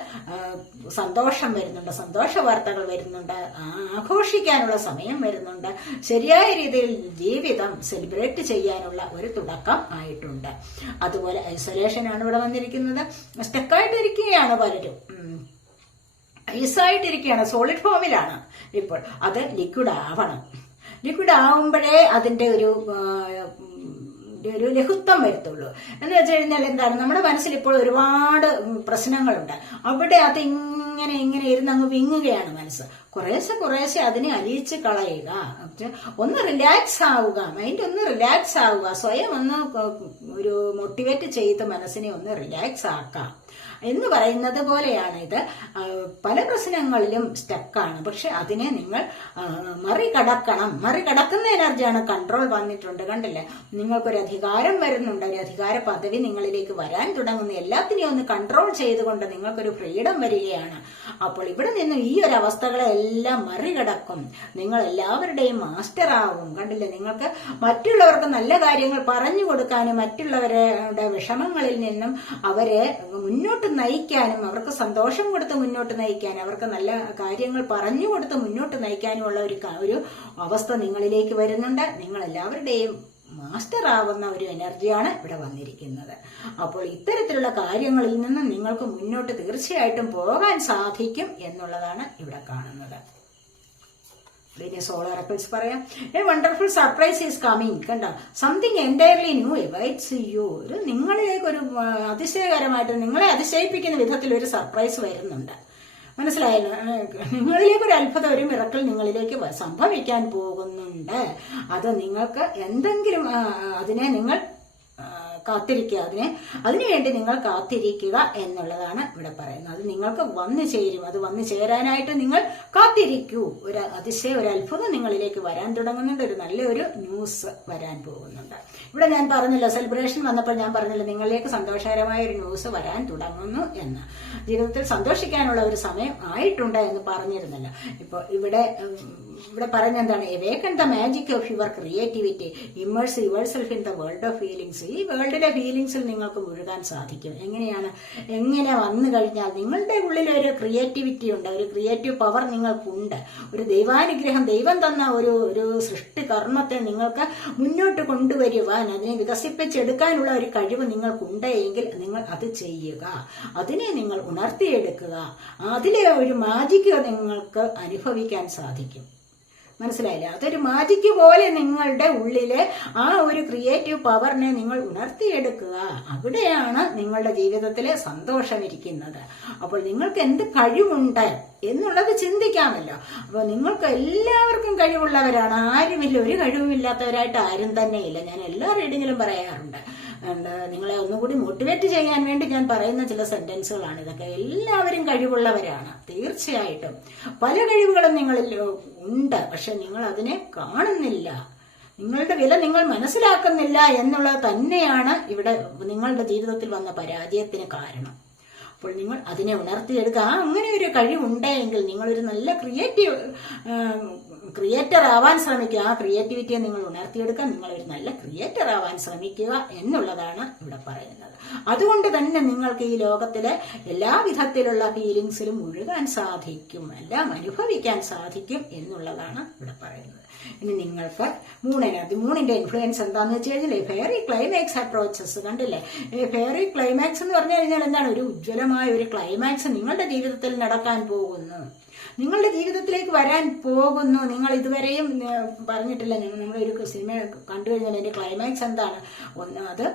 സന്തോഷം വരുന്നുണ്ട്, സന്തോഷ വാർത്തകൾ വരുന്നുണ്ട്, ആഘോഷിക്കാനുള്ള സമയം വരുന്നുണ്ട്. ശരിയായ രീതിയിൽ ജീവിതം സെലിബ്രേറ്റ് ചെയ്യാനുള്ള ഒരു തുടക്കം ആയിട്ടുണ്ട്. അതുപോലെ ഐസൊലേഷൻ ആണ് ഇവിടെ വന്നിരിക്കുന്നത്. സ്റ്റക്കായിട്ടിരിക്കുകയാണ് പലരും, ഐസായിട്ടിരിക്കുകയാണ്, സോളിഡ് ഫോമിലാണ് ഇപ്പോൾ. അത് ലിക്വിഡ് ആവണം. ലിക്വിഡ് ആവുമ്പോഴേ അതിന്റെ ഒരു ഒരു ലഘുത്വം വരത്തുള്ളൂ. എന്ന് വെച്ച് കഴിഞ്ഞാൽ എന്താണ്, നമ്മുടെ മനസ്സിൽ ഇപ്പോൾ ഒരുപാട് പ്രശ്നങ്ങളുണ്ട്. അവിടെ അത് ഇങ്ങനെ ഇരുന്ന് അങ്ങ് വിങ്ങുകയാണ് മനസ്സ്. കുറേശ്ശെ അതിനെ അലിയിച്ച് കളയുക, ഒന്ന് റിലാക്സ് ആവുക, മൈൻഡ് ഒന്ന് റിലാക്സ് ആവുക, സ്വയം ഒന്ന് ഒരു മോട്ടിവേറ്റ് ചെയ്ത് മനസ്സിനെ ഒന്ന് റിലാക്സ് ആക്കാം എന്ന് പറയുന്നത് പോലെയാണ് ഇത്. പല പ്രശ്നങ്ങളിലും സ്റ്റക്കാണ്, പക്ഷെ അതിനെ നിങ്ങൾ മറികടക്കണം. മറികടക്കുന്ന എനർജിയാണ് കൺട്രോൾ വന്നിട്ടുണ്ട്, കണ്ടില്ലേ? നിങ്ങൾക്കൊരു അധികാരം വരുന്നുണ്ട്, ഒരു അധികാര പദവി നിങ്ങളിലേക്ക് വരാൻ തുടങ്ങുന്നു. എല്ലാത്തിനെയും ഒന്ന് കൺട്രോൾ ചെയ്തുകൊണ്ട് നിങ്ങൾക്കൊരു ഫ്രീഡം വരികയാണ്. അപ്പോൾ ഇവിടെ നിന്ന് ഈ ഒരു അവസ്ഥകളെ എല്ലാം മറികടക്കും. നിങ്ങൾ എല്ലാവരുടെയും മാസ്റ്റർ ആവും, കണ്ടില്ലേ? നിങ്ങൾക്ക് മറ്റുള്ളവർക്ക് നല്ല കാര്യങ്ങൾ പറഞ്ഞു കൊടുക്കാനും മറ്റുള്ളവരുടെ വിഷമങ്ങളിൽ നിന്നും അവരെ മുന്നോട്ട് നയിക്കാനും, അവർക്ക് സന്തോഷം കൊടുത്ത് മുന്നോട്ട് നയിക്കാനും, അവർക്ക് നല്ല കാര്യങ്ങൾ പറഞ്ഞു കൊടുത്ത് മുന്നോട്ട് നയിക്കാനുമുള്ള ഒരു അവസ്ഥ നിങ്ങളിലേക്ക് വരുന്നുണ്ട്. നിങ്ങൾ എല്ലാവരുടെയും മാസ്റ്റർ ആവുന്ന ഒരു എനർജിയാണ് ഇവിടെ വന്നിരിക്കുന്നത്. അപ്പോൾ ഇത്തരത്തിലുള്ള കാര്യങ്ങളിൽ നിന്ന് നിങ്ങൾക്ക് മുന്നോട്ട് തീർച്ചയായിട്ടും പോകാൻ സാധിക്കും എന്നുള്ളതാണ് ഇവിടെ കാണുന്നത്. ഇതിന് സോളാർ റെക്കിൾസ് പറയാം. A wonderful surprise is coming. കണ്ടോ, something entirely new awaits U. ഒരു നിങ്ങളിലേക്ക് ഒരു അതിശയകരമായിട്ട് നിങ്ങളെ അതിശയിപ്പിക്കുന്ന വിധത്തിൽ ഒരു സർപ്രൈസ് വരുന്നുണ്ട്. മനസ്സിലായല്ലോ? നിങ്ങളിലേക്ക് ഒരു അത്ഭുതം, ഒരു മിറക്കിൾ നിങ്ങളിലേക്ക് സംഭവിക്കാൻ പോകുന്നുണ്ട്. അത് നിങ്ങൾക്ക് എന്തെങ്കിലും അതിനെ നിങ്ങൾ കാത്തിരിക്കുക, അതിനുവേണ്ടി നിങ്ങൾ കാത്തിരിക്കുക എന്നുള്ളതാണ് ഇവിടെ പറയുന്നത്. അത് നിങ്ങൾക്ക് വന്നു ചേരും. അത് വന്നു ചേരാനായിട്ട് നിങ്ങൾ കാത്തിരിക്കൂ. ഒരു അത്ഭുതം നിങ്ങളിലേക്ക് വരാൻ തുടങ്ങുന്നുണ്ട്. ഒരു നല്ലൊരു ന്യൂസ് വരാൻ പോകുന്നുണ്ട്. ഇവിടെ ഞാൻ പറഞ്ഞല്ലോ, സെലിബ്രേഷൻ വന്നപ്പോൾ ഞാൻ പറഞ്ഞല്ലോ, നിങ്ങളിലേക്ക് സന്തോഷകരമായ ഒരു ന്യൂസ് വരാൻ തുടങ്ങുന്നു എന്ന്. ജീവിതത്തിൽ സന്തോഷിക്കാനുള്ള ഒരു സമയം ആയിട്ടുണ്ട് എന്ന് പറഞ്ഞിരുന്നല്ലോ. ഇപ്പോൾ ഇവിടെ പറയുന്നത് എന്താണ്? Awaken the magic of your creativity, immerse yourself in the world of feelings. ഈ വേൾഡിലെ ഫീലിംഗ്സിൽ നിങ്ങൾക്ക് മുഴുകാൻ സാധിക്കും. എങ്ങനെ വന്നു കഴിഞ്ഞാൽ നിങ്ങളുടെ ഉള്ളിൽ ഒരു ക്രിയേറ്റിവിറ്റി ഉണ്ട്, ഒരു ക്രിയേറ്റീവ് പവർ നിങ്ങൾക്കുണ്ട്. ഒരു ദൈവാനുഗ്രഹം, ദൈവം തന്ന ഒരു സൃഷ്ടി കർമ്മത്തെ നിങ്ങൾക്ക് മുന്നോട്ട് കൊണ്ടുവരുവാൻ, അതിനെ വികസിപ്പിച്ചെടുക്കാനുള്ള ഒരു കഴിവ് നിങ്ങൾക്കുണ്ട് എങ്കിൽ നിങ്ങൾ അത് ചെയ്യുക. അതിനെ നിങ്ങൾ ഉണർത്തിയെടുക്കുക. അതിലെ ഒരു മാജിക് നിങ്ങൾക്ക് അനുഭവിക്കാൻ സാധിക്കും. മനസ്സിലായില്ലേ? അതൊരു മാജിക്ക് പോലെ നിങ്ങളുടെ ഉള്ളിലെ ആ ഒരു ക്രിയേറ്റീവ് പവറിനെ നിങ്ങൾ ഉണർത്തിയെടുക്കുക. അവിടെയാണ് നിങ്ങളുടെ ജീവിതത്തിലെ സന്തോഷം ഇരിക്കുന്നത്. അപ്പോൾ നിങ്ങൾക്ക് എന്ത് കഴിവുണ്ട് എന്നുള്ളത് ചിന്തിക്കാമല്ലോ. അപ്പോൾ നിങ്ങൾക്ക് എല്ലാവർക്കും കഴിവുള്ളവരാണ്. ആരുമില്ല, ഒരു കഴിവുമില്ലാത്തവരായിട്ട് ആരും തന്നെ ഇല്ല. ഞാൻ എല്ലാ റീഡിങ്ങിലും പറയാറുണ്ട്. നിങ്ങളെ ഒന്നുകൂടി മോട്ടിവേറ്റ് ചെയ്യാൻ വേണ്ടി ഞാൻ പറയുന്ന ചില സെന്റൻസുകളാണ് ഇതൊക്കെ. എല്ലാവരും കഴിവുള്ളവരാണ്, തീർച്ചയായിട്ടും. പല കഴിവുകളും നിങ്ങളിൽ ഉണ്ട്, പക്ഷെ നിങ്ങൾ അതിനെ കാണുന്നില്ല. നിങ്ങളുടെ വില നിങ്ങൾ മനസ്സിലാക്കുന്നില്ല എന്നുള്ളത് തന്നെയാണ് ഇവിടെ നിങ്ങളുടെ ജീവിതത്തിൽ വന്ന പരാജയത്തിന് കാരണം. അപ്പോൾ നിങ്ങൾ അതിനെ ഉണർത്തിയെടുക്കുക. അങ്ങനെ ഒരു കഴിവുണ്ടെങ്കിൽ നിങ്ങളൊരു നല്ല ക്രിയേറ്റർ ആവാൻ ശ്രമിക്കുക. ആ ക്രിയേറ്റിവിറ്റിയെ നിങ്ങൾ ഉണർത്തിയെടുക്കുക. നിങ്ങളൊരു നല്ല ക്രിയേറ്റർ ആവാൻ ശ്രമിക്കുക എന്നുള്ളതാണ് ഇവിടെ പറയുന്നത്. അതുകൊണ്ട് തന്നെ നിങ്ങൾക്ക് ഈ ലോകത്തിലെ എല്ലാ വിധത്തിലുള്ള ഫീലിങ്സിലും മുഴുകാൻ സാധിക്കും, എല്ലാം അനുഭവിക്കാൻ സാധിക്കും എന്നുള്ളതാണ് ഇവിടെ പറയുന്നത്. ഇനി നിങ്ങൾക്ക് മൂണിന്റെ ഇൻഫ്ലുവൻസ് എന്താണെന്ന് വെച്ച് കഴിഞ്ഞാൽ ഫെയറി ക്ലൈമാക്സ് അപ്രോച്ചസ്. കണ്ടില്ലേ? ഫെയറി ക്ലൈമാക്സ് എന്ന് പറഞ്ഞു കഴിഞ്ഞാൽ എന്താണ്? ഒരു ഉജ്ജ്വലമായ ഒരു ക്ലൈമാക്സ് നിങ്ങളുടെ ജീവിതത്തിൽ നടക്കാൻ പോകുന്നു, നിങ്ങളുടെ ജീവിതത്തിലേക്ക് വരാൻ പോകുന്നു. നിങ്ങൾ ഇതുവരെയും പറഞ്ഞിട്ടില്ല, നമ്മളൊരു സിനിമ കണ്ടു കഴിഞ്ഞാൽ അതിന്റെ ക്ലൈമാക്സ് എന്താണ്? അത്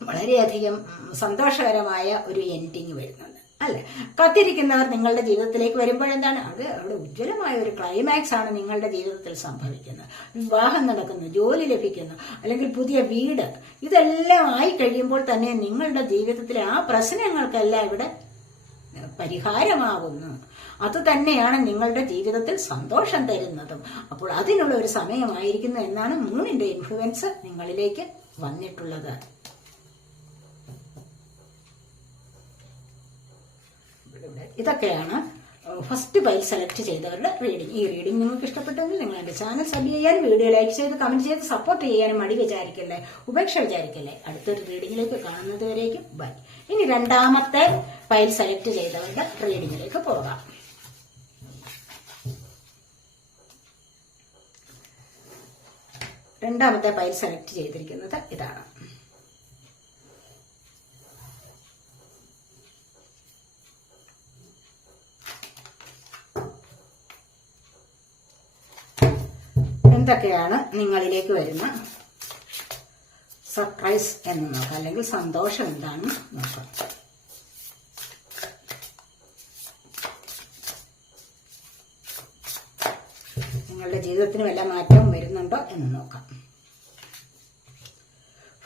വളരെയധികം സന്തോഷകരമായ ഒരു എൻഡിങ് വരുന്നുണ്ട്, അല്ലെ? കാത്തിരിക്കുന്നവർ നിങ്ങളുടെ ജീവിതത്തിലേക്ക് വരുമ്പോഴെന്താണ്? അത് അവിടെ ഉജ്ജ്വലമായ ഒരു ക്ലൈമാക്സ് ആണ് നിങ്ങളുടെ ജീവിതത്തിൽ സംഭവിക്കുന്നത്. വിവാഹം നടക്കുന്നു, ജോലി ലഭിക്കുന്നു, അല്ലെങ്കിൽ പുതിയ വീട്, ഇതെല്ലാം ആയി കഴിയുമ്പോൾ തന്നെ നിങ്ങളുടെ ജീവിതത്തിലെ ആ പ്രശ്നങ്ങൾക്കെല്ലാം ഇവിടെ പരിഹാരമാകുന്നു. അത് തന്നെയാണ് നിങ്ങളുടെ ജീവിതത്തിൽ സന്തോഷം തരുന്നതും. അപ്പോൾ അതിനുള്ള ഒരു സമയമായിരിക്കുന്നു എന്നാണ് മൂണിന്റെ ഇൻഫ്ലുവൻസ് നിങ്ങളിലേക്ക് വന്നിട്ടുള്ളത്. ഇതൊക്കെയാണ് ഫസ്റ്റ് പൈൽ സെലക്ട് ചെയ്തവരുടെ റീഡിംഗ്. ഈ റീഡിംഗ് നിങ്ങൾക്ക് ഇഷ്ടപ്പെട്ടെങ്കിൽ നിങ്ങൾ എന്റെ ചാനൽ സബ് ചെയ്യാനും വീഡിയോ ലൈക്ക് ചെയ്ത് കമന്റ് ചെയ്ത് സപ്പോർട്ട് ചെയ്യാനും മടി വിചാരിക്കല്ലേ, ഉപേക്ഷ വിചാരിക്കല്ലേ. അടുത്തൊരു റീഡിംഗിലേക്ക് കാണുന്നത് വരേക്കും ബൈ. ഇനി രണ്ടാമത്തെ പൈൽ സെലക്ട് ചെയ്തവരുടെ റീഡിംഗിലേക്ക് പോകാം. രണ്ടാമത്തെ പൈൽ സെലക്ട് ചെയ്തിരിക്കുന്നത് ഇതാണ്. എന്തൊക്കെയാണ് നിങ്ങളിലേക്ക് വരുന്ന സർപ്രൈസ് എന്ന് നോക്കാം, അല്ലെങ്കിൽ സന്തോഷം എന്താണെന്ന് നോക്കാം. നിങ്ങളുടെ ജീവിതത്തിന് വല്ല മാറ്റവും വരുന്നുണ്ടോ എന്ന് നോക്കാം.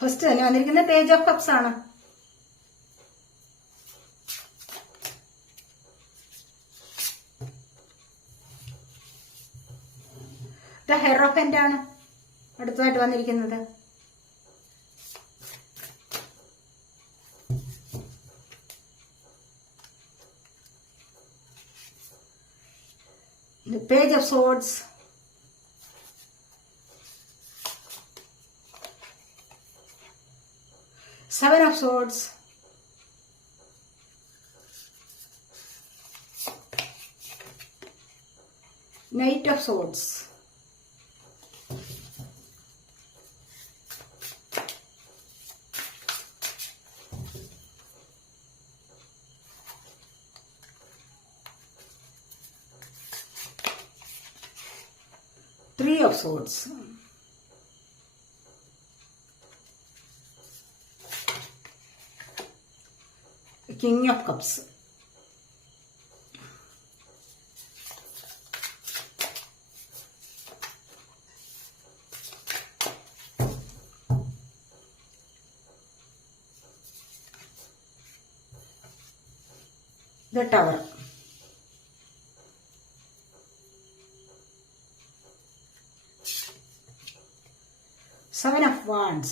ഫസ്റ്റ് തന്നെ വന്നിരിക്കുന്ന പേജ് ഓഫ് കപ്സ് ആണ്. ഹെറോഫന്റ് ആണ് അടുത്തതായിട്ട് വന്നിരിക്കുന്നത്. The page of swords, seven of swords, knight of swords, three of swords, king of cups, the tower, seven of wands,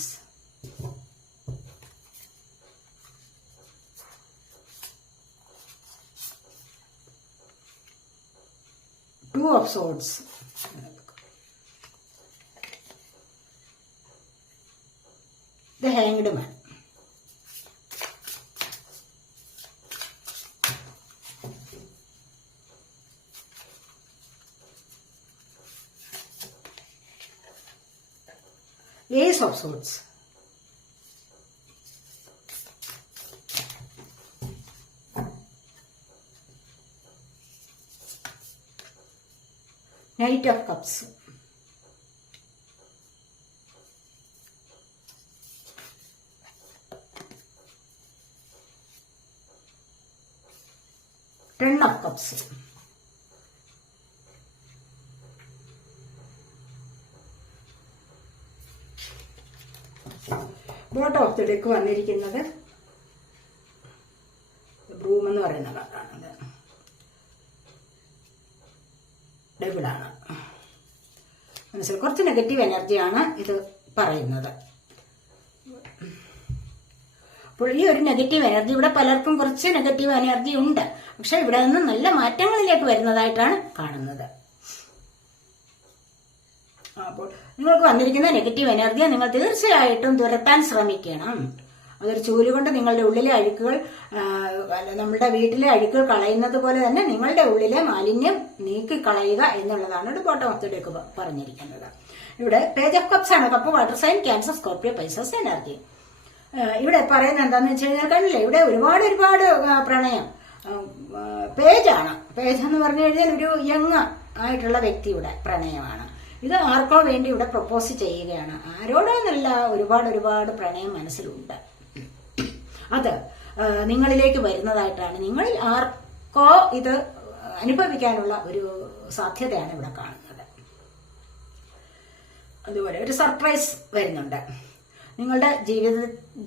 two of swords, the hanged man, ace of swords, knight of cups, ten of cups, bottom of the deck വന്നിരിക്കുന്നത് broom എന്ന് പറയുന്ന കാർഡാണ്. ഡബിളാണ്. മനസ്സിൽ കുറച്ച് negative എനർജിയാണ് ഇത് പറയുന്നത്. അപ്പോൾ ഈ ഒരു നെഗറ്റീവ് എനർജി ഇവിടെ പലർക്കും കുറച്ച് നെഗറ്റീവ് എനർജി ഉണ്ട്. പക്ഷെ ഇവിടെ നിന്ന് നല്ല മാറ്റങ്ങളിലേക്ക് വരുന്നതായിട്ടാണ് കാണുന്നത്. അപ്പോൾ നിങ്ങൾക്ക് വന്നിരിക്കുന്ന നെഗറ്റീവ് എനർജിയെ നിങ്ങൾ തീർച്ചയായിട്ടും തുരത്താൻ ശ്രമിക്കണം. അതൊരു ചൂല് കൊണ്ട് നിങ്ങളുടെ ഉള്ളിലെ അഴുക്കുകൾ, നമ്മുടെ വീട്ടിലെ അഴുക്കുകൾ കളയുന്നത് പോലെ തന്നെ നിങ്ങളുടെ ഉള്ളിലെ മാലിന്യം നീക്കി കളയുക എന്നുള്ളതാണ് ഒരു ബോട്ടം ഓഫ് ദി ഡെക്ക് പറഞ്ഞിരിക്കുന്നത്. ഇവിടെ പേജ് ഓഫ് കപ്സ് ആണ്. Cup, water sign, Cancer, Scorpio, Pisces energy. ഇവിടെ പറയുന്നത് എന്താണെന്ന് വെച്ച് കഴിഞ്ഞാൽ കണ്ടില്ലേ, ഇവിടെ ഒരുപാട് പ്രണയം. പേജാണ്. പേജ് എന്ന് പറഞ്ഞു കഴിഞ്ഞാൽ ഒരു യങ് ആയിട്ടുള്ള വ്യക്തിയുടെ പ്രണയമാണ്. ഇത് ആർക്കോ വേണ്ടി ഇവിടെ പ്രപ്പോസ് ചെയ്യുകയാണ്. ആരോടോ എന്നല്ല, ഒരുപാട് പ്രണയം മനസ്സിലുണ്ട്. അത് നിങ്ങളിലേക്ക് വരുന്നതായിട്ടാണ്. നിങ്ങളിൽ ആർക്കോ ഇത് അനുഭവിക്കാനുള്ള ഒരു സാധ്യതയാണ് ഇവിടെ കാണുന്നത്. അതുപോലെ ഒരു സർപ്രൈസ് വരുന്നുണ്ട്. നിങ്ങളുടെ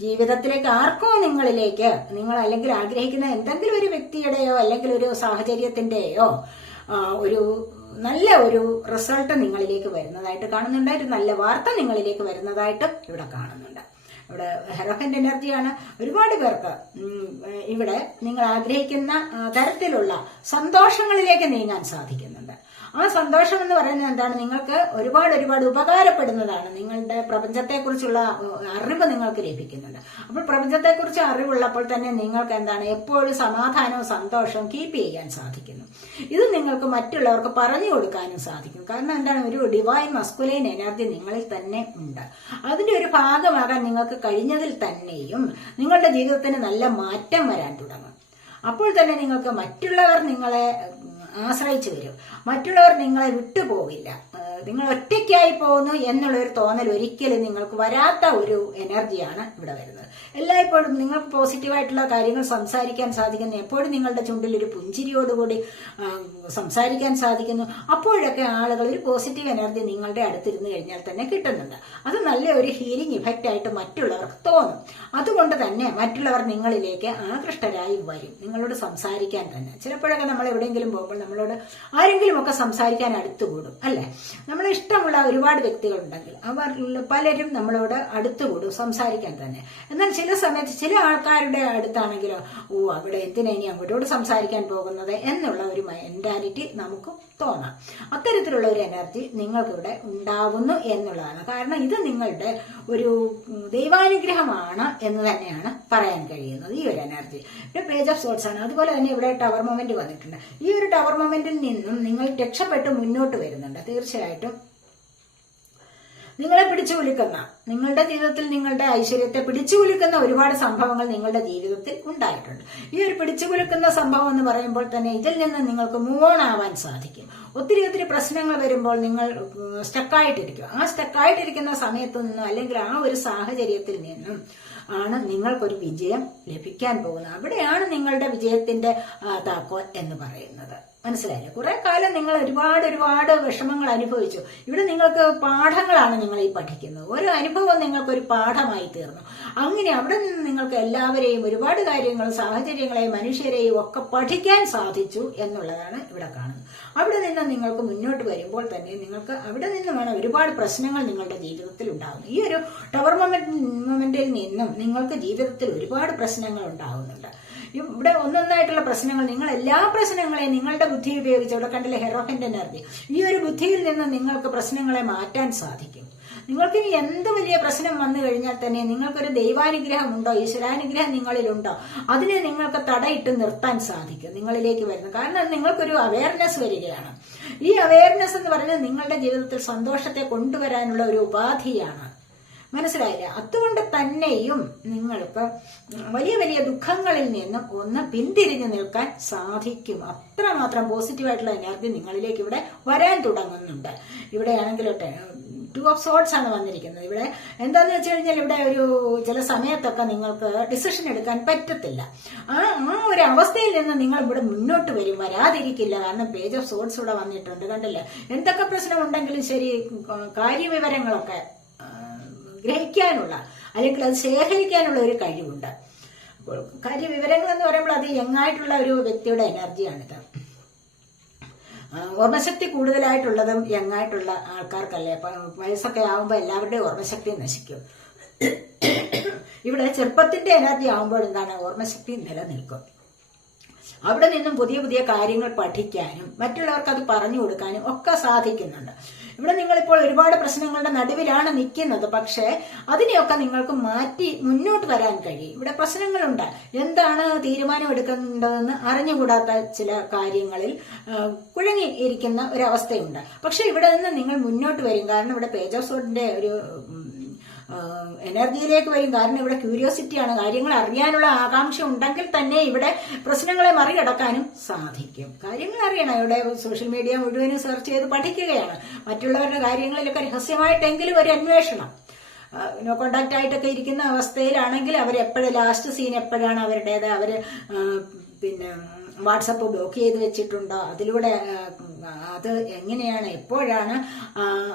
ജീവിതത്തിലേക്ക് ആർക്കോ നിങ്ങളിലേക്ക്, നിങ്ങൾ അല്ലെങ്കിൽ ആഗ്രഹിക്കുന്ന എന്തെങ്കിലും ഒരു വ്യക്തിയുടെയോ അല്ലെങ്കിൽ ഒരു സാഹചര്യത്തിന്റെയോ ഒരു നല്ല ഒരു റിസൾട്ട് നിങ്ങളിലേക്ക് വരുന്നതായിട്ട് കാണുന്നുണ്ട്. ഒരു നല്ല വാർത്ത നിങ്ങളിലേക്ക് വരുന്നതായിട്ട് ഇവിടെ കാണുന്നുണ്ട്. ഇവിടെ ഹെറോഫന്റ് എനർജിയാണ്. ഒരുപാട് പേർക്ക് ഇവിടെ നിങ്ങൾ ആഗ്രഹിക്കുന്ന തരത്തിലുള്ള സന്തോഷങ്ങളിലേക്ക് നീങ്ങാൻ സാധിക്കുന്നുണ്ട്. ആ സന്തോഷം എന്ന് പറയുന്നത് എന്താണ്? നിങ്ങൾക്ക് ഒരുപാട് ഉപകാരപ്പെടുന്നതാണ്. നിങ്ങളുടെ പ്രപഞ്ചത്തെക്കുറിച്ചുള്ള അറിവ് നിങ്ങൾക്ക് ലഭിക്കുന്നുണ്ട്. അപ്പോൾ പ്രപഞ്ചത്തെക്കുറിച്ച് അറിവുള്ളപ്പോൾ തന്നെ നിങ്ങൾക്ക് എന്താണ്, എപ്പോഴും സമാധാനവും സന്തോഷവും കീപ്പ് ചെയ്യാൻ സാധിക്കുന്നു. ഇത് നിങ്ങൾക്ക് മറ്റുള്ളവർക്ക് പറഞ്ഞു കൊടുക്കാനും സാധിക്കും. കാരണം എന്താണ്, ഒരു ഡിവൈൻ മസ്കുലൈൻ എനർജി നിങ്ങളിൽ തന്നെ ഉണ്ട്. അതിന്റെ ഒരു ഭാഗമാകാൻ നിങ്ങൾക്ക് കഴിഞ്ഞതിൽ തന്നെയും നിങ്ങളുടെ ജീവിതത്തിന് നല്ല മാറ്റം വരാൻ തുടങ്ങും. അപ്പോൾ തന്നെ നിങ്ങൾക്ക് മറ്റുള്ളവർ നിങ്ങളെ ആശ്രയിച്ചു വരും. മറ്റുള്ളവർ നിങ്ങളെ വിട്ടുപോകില്ല. നിങ്ങൾ ഒറ്റയ്ക്കായി പോകുന്നു എന്നുള്ള ഒരു തോന്നൽ ഒരിക്കലും നിങ്ങൾക്ക് വരാത്ത ഒരു എനർജിയാണ് ഇവിടെ വരുന്നത്. എല്ലായ്പ്പോഴും നിങ്ങൾക്ക് പോസിറ്റീവായിട്ടുള്ള കാര്യങ്ങൾ സംസാരിക്കാൻ സാധിക്കുന്നു, എപ്പോഴും നിങ്ങളുടെ ചുണ്ടിൽ ഒരു പുഞ്ചിരിയോടുകൂടി സംസാരിക്കാൻ സാധിക്കുന്നു. അപ്പോഴൊക്കെ ആളുകൾ ഒരു പോസിറ്റീവ് എനർജി നിങ്ങളുടെ അടുത്തിരുന്ന് കഴിഞ്ഞാൽ തന്നെ കിട്ടുന്നുണ്ട്. അത് നല്ല ഒരു ഹീലിംഗ് ഇഫക്റ്റ് ആയിട്ട് മറ്റുള്ളവർക്ക് തോന്നും. അതുകൊണ്ട് തന്നെ മറ്റുള്ളവർ നിങ്ങളിലേക്ക് ആകൃഷ്ടരായി വരും, നിങ്ങളോട് സംസാരിക്കാൻ തന്നെ. ചിലപ്പോഴൊക്കെ നമ്മൾ എവിടെയെങ്കിലും പോകുമ്പോൾ നമ്മളോട് ആരെങ്കിലും ഒക്കെ സംസാരിക്കാൻ അടുത്തുകൂടും, അല്ലെ? നമ്മളെ ഇഷ്ടമുള്ള ഒരുപാട് വ്യക്തികളുണ്ടെങ്കിൽ അവർ പലരും നമ്മളോട് അടുത്തുകൂടും സംസാരിക്കാൻ തന്നെ. എന്നാൽ ചില സമയത്ത് ചില ആൾക്കാരുടെ അടുത്താണെങ്കിലോ അവിടെ എന്തിനാ ഇനി അങ്ങോട്ടോട് സംസാരിക്കാൻ പോകുന്നത് എന്നുള്ള ഒരു മെന്റാലിറ്റി നമുക്ക് തോന്നാം. അത്തരത്തിലുള്ള ഒരു എനർജി നിങ്ങൾക്കിവിടെ ഉണ്ടാവുന്നു എന്നുള്ളതാണ്. കാരണം ഇത് നിങ്ങളുടെ ഒരു ദൈവാനുഗ്രഹമാണ് എന്ന് തന്നെയാണ് പറയാൻ കഴിയുന്നത്. ഈ ഒരു എനർജി ഇവിടെ പേജ് ഓഫ് സോൾസ് ആണ്. അതുപോലെ തന്നെ ഇവിടെ ടവർ മൊമെന്റ് വന്നിട്ടുണ്ട്. ഈ ഒരു ടവർ മൊമെന്റിൽ നിന്നും നിങ്ങൾ രക്ഷപ്പെട്ട് മുന്നോട്ട് വരുന്നുണ്ട്. തീർച്ചയായിട്ടും നിങ്ങളെ പിടിച്ചു കുലുക്കുന്ന, നിങ്ങളുടെ ജീവിതത്തിൽ നിങ്ങളുടെ ഐശ്വര്യത്തെ പിടിച്ചു കുലുക്കുന്ന ഒരുപാട് സംഭവങ്ങൾ നിങ്ങളുടെ ജീവിതത്തിൽ ഉണ്ടായിട്ടുണ്ട്. ഈ ഒരു പിടിച്ചു കുലുക്കുന്ന സംഭവം എന്ന് പറയുമ്പോൾ തന്നെ ഇതിൽ നിന്ന് നിങ്ങൾക്ക് മൂവ് ഓൺ ആവാൻ സാധിക്കും. ഒത്തിരി പ്രശ്നങ്ങൾ വരുമ്പോൾ നിങ്ങൾ സ്റ്റക്കായിട്ടിരിക്കും. ആ സ്റ്റക്കായിട്ടിരിക്കുന്ന സമയത്ത് നിന്നും അല്ലെങ്കിൽ ആ ഒരു സാഹചര്യത്തിൽ നിന്നും ആണ് നിങ്ങൾക്കൊരു വിജയം ലഭിക്കാൻ പോകുന്നത്. അവിടെയാണ് നിങ്ങളുടെ വിജയത്തിന്റെ താക്കോൽ എന്ന് പറയുന്നത്. മനസ്സിലായില്ലേ? കുറെ കാലം നിങ്ങൾ ഒരുപാട് വിഷമങ്ങൾ അനുഭവിച്ചു. ഇവിടെ നിങ്ങൾക്ക് പാഠങ്ങളാണ് നിങ്ങൾ ഈ പഠിക്കുന്നത്. ഓരോ അനുഭവം നിങ്ങൾക്കൊരു പാഠമായി തീർന്നു. അങ്ങനെ അവിടെ നിന്ന് നിങ്ങൾക്ക് എല്ലാവരെയും ഒരുപാട് കാര്യങ്ങളും സാഹചര്യങ്ങളെയും മനുഷ്യരെയും ഒക്കെ പഠിക്കാൻ സാധിച്ചു എന്നുള്ളതാണ് ഇവിടെ കാണുന്നത്. അവിടെ നിന്ന് നിങ്ങൾക്ക് മുന്നോട്ട് വരുമ്പോൾ തന്നെ നിങ്ങൾക്ക് അവിടെ നിന്നുമാണ് ഒരുപാട് പ്രശ്നങ്ങൾ നിങ്ങളുടെ ജീവിതത്തിൽ ഉണ്ടാകുന്നത്. ഈ ഒരു ടവർ മൊമെന്റിൽ നിന്നും നിങ്ങൾക്ക് ജീവിതത്തിൽ ഒരുപാട് പ്രശ്നങ്ങൾ ഉണ്ടാകുന്നുണ്ട്. ഇവിടെ ഒന്നൊന്നായിട്ടുള്ള പ്രശ്നങ്ങൾ, നിങ്ങൾ എല്ലാ പ്രശ്നങ്ങളെയും നിങ്ങളുടെ ബുദ്ധി ഉപയോഗിച്ച്, ഇവിടെ കണ്ടില്ലേ ഹെറോഫിന്റെ എനർജി, ഈ ഒരു ബുദ്ധിയിൽ നിന്ന് നിങ്ങൾക്ക് പ്രശ്നങ്ങളെ മാറ്റാൻ സാധിക്കും. നിങ്ങൾക്ക് എന്ത് വലിയ പ്രശ്നം വന്നു കഴിഞ്ഞാൽ തന്നെ നിങ്ങൾക്കൊരു ദൈവാനുഗ്രഹം ഉണ്ടോ, ഈശ്വരാനുഗ്രഹം നിങ്ങളിലുണ്ടോ, അതിനെ നിങ്ങൾക്ക് തടയിട്ട് നിർത്താൻ സാധിക്കും നിങ്ങളിലേക്ക് വരുന്നത്. കാരണം നിങ്ങൾക്കൊരു അവയർനെസ് വരികയാണ്. ഈ അവയർനെസ് എന്ന് പറയുന്നത് നിങ്ങളുടെ ജീവിതത്തിൽ സന്തോഷത്തെ കൊണ്ടുവരാനുള്ള ഒരു ഉപാധിയാണ്. മനസ്സിലായില്ല? അതുകൊണ്ട് തന്നെയും നിങ്ങൾക്ക് വലിയ ദുഃഖങ്ങളിൽ നിന്നും ഒന്ന് പിന്തിരിഞ്ഞു നിൽക്കാൻ സാധിക്കും. അത്രമാത്രം പോസിറ്റീവായിട്ടുള്ള എനർജി നിങ്ങളിലേക്ക് ഇവിടെ വരാൻ തുടങ്ങുന്നുണ്ട്. ഇവിടെയാണെങ്കിൽ ടു ഓഫ് സോർട്സ് ആണ് വന്നിരിക്കുന്നത്. ഇവിടെ എന്താന്ന് വെച്ച് കഴിഞ്ഞാൽ ഇവിടെ ഒരു ചില സമയത്തൊക്കെ നിങ്ങൾക്ക് ഡിസിഷൻ എടുക്കാൻ പറ്റത്തില്ല. ആ ഒരു അവസ്ഥയിൽ നിന്ന് നിങ്ങൾ ഇവിടെ മുന്നോട്ട് വരും, വരാതിരിക്കില്ല. കാരണം പേജ് ഓഫ് സോർട്സ് ഇവിടെ വന്നിട്ടുണ്ട്. കണ്ടില്ലേ? എന്തൊക്കെ പ്രശ്നം ഉണ്ടെങ്കിലും ശരി, കാര്യവിവരങ്ങളൊക്കെ ഗ്രഹിക്കാനുള്ള അല്ലെങ്കിൽ അത് ശേഖരിക്കാനുള്ള ഒരു കഴിവുണ്ട്. കാര്യവിവരങ്ങൾ എന്ന് പറയുമ്പോൾ അത് യങ്ങായിട്ടുള്ള ഒരു വ്യക്തിയുടെ എനർജിയാണിത്. ഓർമ്മശക്തി കൂടുതലായിട്ടുള്ളതും യങ്ങായിട്ടുള്ള ആൾക്കാർക്കല്ലേ. വയസ്സൊക്കെ ആവുമ്പോൾ എല്ലാവരുടെയും ഓർമ്മശക്തി നശിക്കും. ഇവിടെ ചെറുപ്പത്തിന്റെ എനർജി ആവുമ്പോൾ എന്താണ്, ഓർമ്മശക്തി നിലനിൽക്കും. അവിടെ നിന്നും പുതിയ കാര്യങ്ങൾ പഠിക്കാനും മറ്റുള്ളവർക്ക് അത് പറഞ്ഞു കൊടുക്കാനും ഒക്കെ സാധിക്കുന്നുണ്ട്. ഇവിടെ നിങ്ങളിപ്പോൾ ഒരുപാട് പ്രശ്നങ്ങളുടെ നടുവിലാണ് നിൽക്കുന്നത്. പക്ഷേ അതിനെയൊക്കെ നിങ്ങൾക്ക് മാറ്റി മുന്നോട്ട് വരാൻ കഴിയും. ഇവിടെ പ്രശ്നങ്ങളുണ്ട്. എന്താണ് തീരുമാനം എടുക്കേണ്ടതെന്ന് അറിഞ്ഞുകൂടാത്ത ചില കാര്യങ്ങളിൽ കുഴങ്ങി ഇരിക്കുന്ന ഒരവസ്ഥയുണ്ട്. പക്ഷെ ഇവിടെ നിന്ന് നിങ്ങൾ മുന്നോട്ട് വരും. കാരണം ഇവിടെ പേജ് ഓഫ് സോർഡിന്റെ ഒരു എനർജിയിലേക്ക് വരും. കാരണം ഇവിടെ ക്യൂരിയോസിറ്റിയാണ്. കാര്യങ്ങൾ അറിയാനുള്ള ആകാംക്ഷ ഉണ്ടെങ്കിൽ തന്നെ ഇവിടെ പ്രശ്നങ്ങളെ മറികടക്കാനും സാധിക്കും. കാര്യങ്ങൾ അറിയണം. ഇവിടെ സോഷ്യൽ മീഡിയ മുഴുവനും സെർച്ച് ചെയ്ത് പഠിക്കുകയാണ്. മറ്റുള്ളവരുടെ കാര്യങ്ങളിലൊക്കെ രഹസ്യമായിട്ടെങ്കിലും ഒരു അന്വേഷണം. നോ കോണ്ടാക്ട് ആയിട്ടൊക്കെ ഇരിക്കുന്ന അവസ്ഥയിലാണെങ്കിൽ അവരെപ്പോഴും ലാസ്റ്റ് സീൻ എപ്പോഴാണ് അവരുടേത്, അവര് പിന്നെ വാട്സപ്പ് ബ്ലോക്ക് ചെയ്ത് വെച്ചിട്ടുണ്ടോ, അതിലൂടെ അത് എങ്ങനെയാണ്, എപ്പോഴാണ്,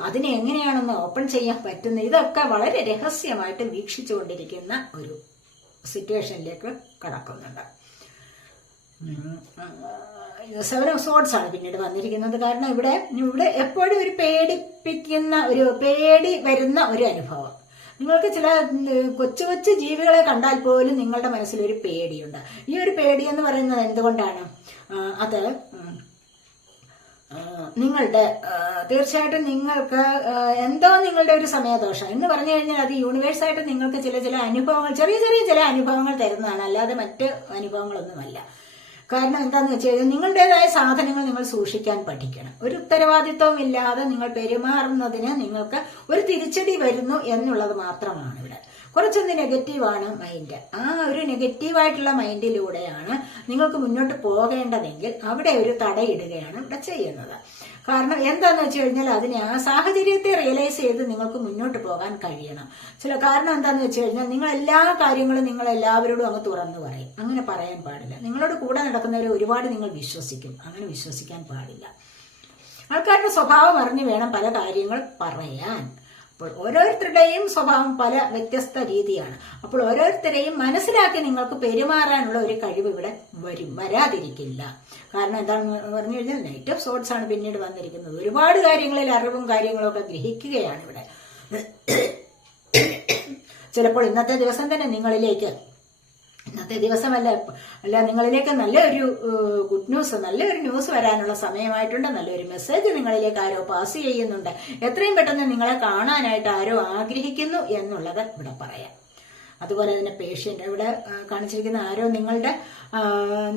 അതിനെ എങ്ങനെയാണെന്ന് ഓപ്പൺ ചെയ്യാൻ പറ്റുന്നത്, ഇതൊക്കെ വളരെ രഹസ്യമായിട്ട് വീക്ഷിച്ചുകൊണ്ടിരിക്കുന്ന ഒരു സിറ്റുവേഷനിലേക്ക് കടക്കുന്നുണ്ട്. 7 ഓഫ് സോർഡ്സ് ആണ് പിന്നീട് വന്നിരിക്കുന്നത്. കാരണം ഇവിടെ എപ്പോഴും ഒരു പേടി വരുന്ന ഒരു അനുഭവം. നിങ്ങൾക്ക് ചില കൊച്ചു ജീവികളെ കണ്ടാൽ പോലും നിങ്ങളുടെ മനസ്സിൽ ഒരു പേടിയുണ്ട്. ഈ ഒരു പേടി എന്ന് പറയുന്നത് എന്തുകൊണ്ടാണ്? അത് നിങ്ങളുടെ തീർച്ചയായിട്ടും നിങ്ങൾക്ക് എന്തോ നിങ്ങളുടെ ഒരു സമയദോഷം എന്ന് പറഞ്ഞു കഴിഞ്ഞാൽ അത് യൂണിവേഴ്സായിട്ട് നിങ്ങൾക്ക് ചില അനുഭവങ്ങൾ, ചെറിയ ചില അനുഭവങ്ങൾ തരുന്നതാണ്, അല്ലാതെ മറ്റ് അനുഭവങ്ങളൊന്നുമല്ല. കാരണം എന്താന്ന് വെച്ച് കഴിഞ്ഞാൽ നിങ്ങളുടേതായ സാധനങ്ങൾ നിങ്ങൾ സൂക്ഷിക്കാൻ പഠിക്കണം. ഒരു ഉത്തരവാദിത്വം ഇല്ലാതെ നിങ്ങൾ പെരുമാറുന്നതിന് നിങ്ങൾക്ക് ഒരു തിരിച്ചടി വരുന്നു എന്നുള്ളത് മാത്രമാണ് ഇവിടെ. കുറച്ചൊന്ന് നെഗറ്റീവാണ് മൈൻഡ്. ആ ഒരു നെഗറ്റീവായിട്ടുള്ള മൈൻഡിലൂടെയാണ് നിങ്ങൾക്ക് മുന്നോട്ട് പോകേണ്ടതെങ്കിൽ അവിടെ ഒരു തടയിടുകയാണ് ഇവിടെ ചെയ്യുന്നത്. കാരണം എന്താന്ന് വെച്ച് കഴിഞ്ഞാൽ അതിനെ ആ സാഹചര്യത്തെ റിയലൈസ് ചെയ്ത് നിങ്ങൾക്ക് മുന്നോട്ട് പോകാൻ കഴിയണം. കാരണം എന്താന്ന് വെച്ച് കഴിഞ്ഞാൽ നിങ്ങൾ എല്ലാ കാര്യങ്ങളും നിങ്ങൾ എല്ലാവരോടും അങ്ങ് തുറന്നു പറയും. അങ്ങനെ പറയാൻ പാടില്ല. നിങ്ങളോട് കൂടെ നടക്കുന്നവരെ ഒരുപാട് നിങ്ങൾ വിശ്വസിക്കും. അങ്ങനെ വിശ്വസിക്കാൻ പാടില്ല. ആൾക്കാരുടെ സ്വഭാവം അറിഞ്ഞു വേണം പല കാര്യങ്ങൾ പറയാൻ. അപ്പോൾ ഓരോരുത്തരുടെയും സ്വഭാവം പല വ്യത്യസ്ത രീതിയാണ്. അപ്പോൾ ഓരോരുത്തരെയും മനസ്സിലാക്കി നിങ്ങൾക്ക് പെരുമാറാനുള്ള ഒരു കഴിവ് ഇവിടെ വരാതിരിക്കില്ല. കാരണം എന്താണെന്ന് പറഞ്ഞു കഴിഞ്ഞാൽ നൈറ്റ് ഓഫ് സോർട്സ് ആണ് പിന്നീട് വന്നിരിക്കുന്നത്. ഒരുപാട് കാര്യങ്ങളിൽ അറിവും കാര്യങ്ങളും ഒക്കെ ഗ്രഹിക്കുകയാണ് ഇവിടെ. ചിലപ്പോൾ ഇന്നത്തെ ദിവസം തന്നെ നിങ്ങളിലേക്ക്, ഇന്നത്തെ ദിവസമല്ല നിങ്ങളിലേക്ക് നല്ലൊരു ഗുഡ് ന്യൂസ്, നല്ലൊരു ന്യൂസ് വരാനുള്ള സമയമായിട്ടുണ്ട്. നല്ലൊരു മെസ്സേജ് നിങ്ങളിലേക്ക് ആരോ പാസ് ചെയ്യുന്നുണ്ട്. എത്രയും പെട്ടെന്ന് നിങ്ങളെ കാണാനായിട്ട് ആരോ ആഗ്രഹിക്കുന്നു എന്നുള്ളത് ഇവിടെ പറയാം. അതുപോലെ തന്നെ പേഷ്യന്റ് ഇവിടെ കാണിച്ചിരിക്കുന്ന ആരോ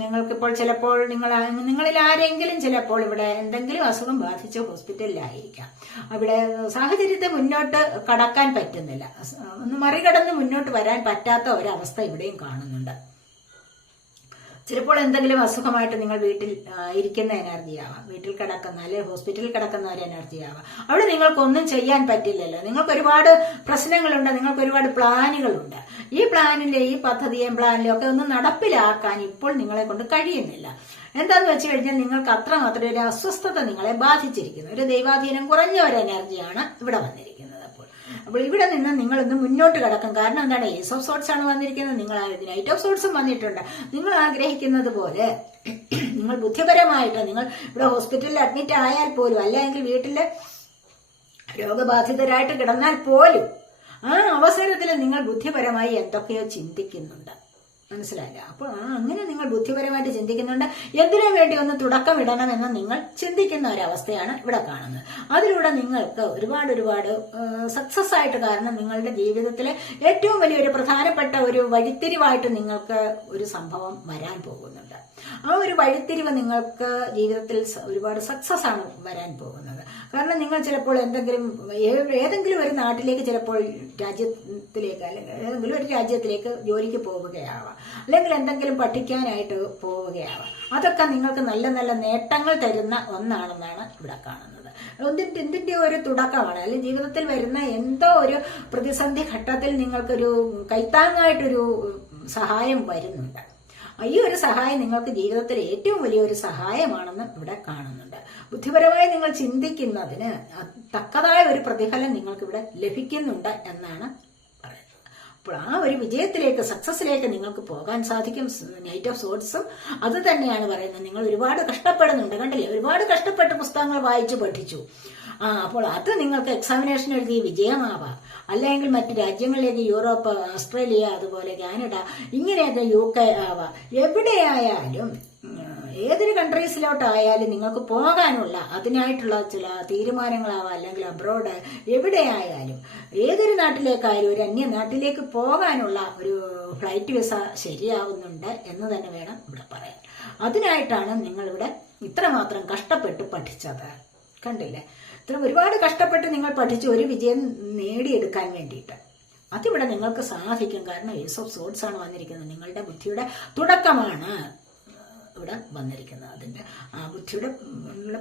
നിങ്ങൾക്കിപ്പോൾ ചിലപ്പോൾ നിങ്ങളിൽ ആരെങ്കിലും ചിലപ്പോൾ ഇവിടെ എന്തെങ്കിലും അസുഖം ബാധിച്ച് ഹോസ്പിറ്റലിലായിരിക്കാം. അവിടെ സാഹചര്യത്തെ മുന്നോട്ട് കടക്കാൻ പറ്റുന്നില്ല. ഒന്ന് മറികടന്ന് മുന്നോട്ട് വരാൻ പറ്റാത്ത ഒരവസ്ഥ ഇവിടെയും കാണുന്നുണ്ട്. ചിലപ്പോൾ എന്തെങ്കിലും അസുഖമായിട്ട് നിങ്ങൾ വീട്ടിൽ ഇരിക്കുന്ന എനർജി ആവാം, വീട്ടിൽ കിടക്കുന്ന അല്ലെങ്കിൽ ഹോസ്പിറ്റലിൽ കിടക്കുന്ന ഒരു എനർജി ആവാം. അവിടെ നിങ്ങൾക്കൊന്നും ചെയ്യാൻ പറ്റില്ലല്ലോ. നിങ്ങൾക്ക് ഒരുപാട് പ്രശ്നങ്ങളുണ്ട്, നിങ്ങൾക്ക് ഒരുപാട് പ്ലാനുകളുണ്ട്. ഈ പ്ലാനിന്റെ ഈ പദ്ധതിയും പ്ലാനിലും ഒക്കെ ഒന്ന് നടപ്പിലാക്കാൻ ഇപ്പോൾ നിങ്ങളെ കൊണ്ട് കഴിയുന്നില്ല. എന്താന്ന് വെച്ച് കഴിഞ്ഞാൽ നിങ്ങൾക്ക് അത്രമാത്രം ഒരു അസ്വസ്ഥത നിങ്ങളെ ബാധിച്ചിരിക്കുന്നു. ഒരു ദൈവാധീനം കുറഞ്ഞ ഒരു എനർജിയാണ് ഇവിടെ വന്നിരിക്കുന്നത്. അപ്പോൾ ഇവിടെ നിന്ന് നിങ്ങളൊന്ന് മുന്നോട്ട് കിടക്കും. കാരണം എന്താണ്, ഏസ് ഓഫ് സോർട്സ് ആണ് വന്നിരിക്കുന്നത്. നിങ്ങൾ നൈറ്റ് ഓഫ് സോർട്സും വന്നിട്ടുണ്ട്. നിങ്ങൾ ആഗ്രഹിക്കുന്നത് പോലെ നിങ്ങൾ ബുദ്ധിപരമായിട്ട് നിങ്ങൾ ഇവിടെ ഹോസ്പിറ്റലിൽ അഡ്മിറ്റ് ആയാൽ പോലും, അല്ലെങ്കിൽ വീട്ടില് രോഗബാധിതരായിട്ട് കിടന്നാൽ പോലും ആ അവസരത്തിൽ നിങ്ങൾ ബുദ്ധിപരമായി എന്തൊക്കെയോ ചിന്തിക്കുന്നുണ്ട്. മനസ്സിലായില്ല? അപ്പോൾ അങ്ങനെ നിങ്ങൾ ബുദ്ധിപരമായിട്ട് ചിന്തിക്കുന്നുണ്ട്. എന്തിനു വേണ്ടി ഒന്ന് തുടക്കമിടണമെന്ന് നിങ്ങൾ ചിന്തിക്കുന്ന ഒരവസ്ഥയാണ് ഇവിടെ കാണുന്നത്. അതിലൂടെ നിങ്ങൾക്ക് ഒരുപാട് സക്സസ് ആയിട്ട്, കാരണം നിങ്ങളുടെ ജീവിതത്തിലെ ഏറ്റവും വലിയൊരു പ്രധാനപ്പെട്ട ഒരു വഴിത്തിരിവായിട്ട് നിങ്ങൾക്ക് ഒരു സംഭവം വരാൻ പോകുന്നുണ്ട്. ആ ഒരു വഴിത്തിരിവ് നിങ്ങൾക്ക് ജീവിതത്തിൽ ഒരുപാട് സക്സസ് ആണ് വരാൻ പോകുന്നത്. കാരണം നിങ്ങൾ ചിലപ്പോൾ ഏതെങ്കിലും ഒരു നാട്ടിലേക്ക്, ചിലപ്പോൾ രാജ്യത്തിലേക്ക്, അല്ലെങ്കിൽ ഏതെങ്കിലും ഒരു രാജ്യത്തിലേക്ക് ജോലിക്ക് പോവുകയാവാം, അല്ലെങ്കിൽ എന്തെങ്കിലും പഠിക്കാനായിട്ട് പോവുകയാവാം. അതൊക്കെ നിങ്ങൾക്ക് നല്ല നല്ല നേട്ടങ്ങൾ തരുന്ന ഒന്നാണെന്നാണ് ഇവിടെ കാണുന്നത്. എന്തിന്റെ ഒരു തുടക്കമാണ്, അല്ലെങ്കിൽ ജീവിതത്തിൽ വരുന്ന എന്തോ ഒരു പ്രതിസന്ധി ഘട്ടത്തിൽ നിങ്ങൾക്കൊരു കൈത്താങ്ങായിട്ടൊരു സഹായം വരുന്നുണ്ട്. ഈ ഒരു സഹായം നിങ്ങൾക്ക് ജീവിതത്തിൽ ഏറ്റവും വലിയൊരു സഹായമാണെന്ന് ഇവിടെ കാണുന്നുണ്ട്. ബുദ്ധിപരമായി നിങ്ങൾ ചിന്തിക്കുന്നതിന് തക്കതായ ഒരു പ്രതിഫലം നിങ്ങൾക്ക് ഇവിടെ ലഭിക്കുന്നുണ്ട് എന്നാണ് പറയുന്നത്. അപ്പോൾ ആ ഒരു വിജയത്തിലേക്ക്, സക്സസിലേക്ക് നിങ്ങൾക്ക് പോകാൻ സാധിക്കും. നൈറ്റ് ഓഫ് സോർട്സും അത് തന്നെയാണ് പറയുന്നത്. നിങ്ങൾ ഒരുപാട് കഷ്ടപ്പെടുന്നുണ്ട്, കണ്ടില്ലേ? ഒരുപാട് കഷ്ടപ്പെട്ട് പുസ്തകങ്ങൾ വായിച്ചു പഠിച്ചു. അപ്പോൾ അത് നിങ്ങൾക്ക് എക്സാമിനേഷൻ എഴുതി വിജയമാവാം. അല്ലെങ്കിൽ മറ്റു രാജ്യങ്ങളിലേക്ക്, യൂറോപ്പ്, ഓസ്ട്രേലിയ, അതുപോലെ കാനഡ, ഇങ്ങനെയൊക്കെ UK ആവാം. എവിടെയായാലും ഏതൊരു കൺട്രീസിലോട്ടായാലും നിങ്ങൾക്ക് പോകാനുള്ള അതിനായിട്ടുള്ള ചില തീരുമാനങ്ങളാവാം, അല്ലെങ്കിൽ അബ്രോഡ്, എവിടെയായാലും ഏതൊരു നാട്ടിലേക്കായാലും ഒരു അന്യ നാട്ടിലേക്ക് പോകാനുള്ള ഒരു ഫ്ലൈറ്റ് വിസ ശരിയാവുന്നുണ്ട് എന്ന് തന്നെ വേണം ഇവിടെ പറയാൻ. അതിനായിട്ടാണ് നിങ്ങളിവിടെ ഇത്രമാത്രം കഷ്ടപ്പെട്ട് പഠിച്ചത്. കണ്ടില്ലേ? ഇത്ര ഒരുപാട് കഷ്ടപ്പെട്ട് നിങ്ങൾ പഠിച്ച് ഒരു വിജയം നേടിയെടുക്കാൻ വേണ്ടിയിട്ട് അതിവിടെ നിങ്ങൾക്ക് സാധിക്കും. കാരണം ഏസ് ഓഫ് സോർട്സ് ആണ് വന്നിരിക്കുന്നത്. നിങ്ങളുടെ ബുദ്ധിയുടെ തുടക്കമാണ് ഇവിടെ വന്നിരിക്കുന്നത്. അതിന്റെ ബുദ്ധിയുടെ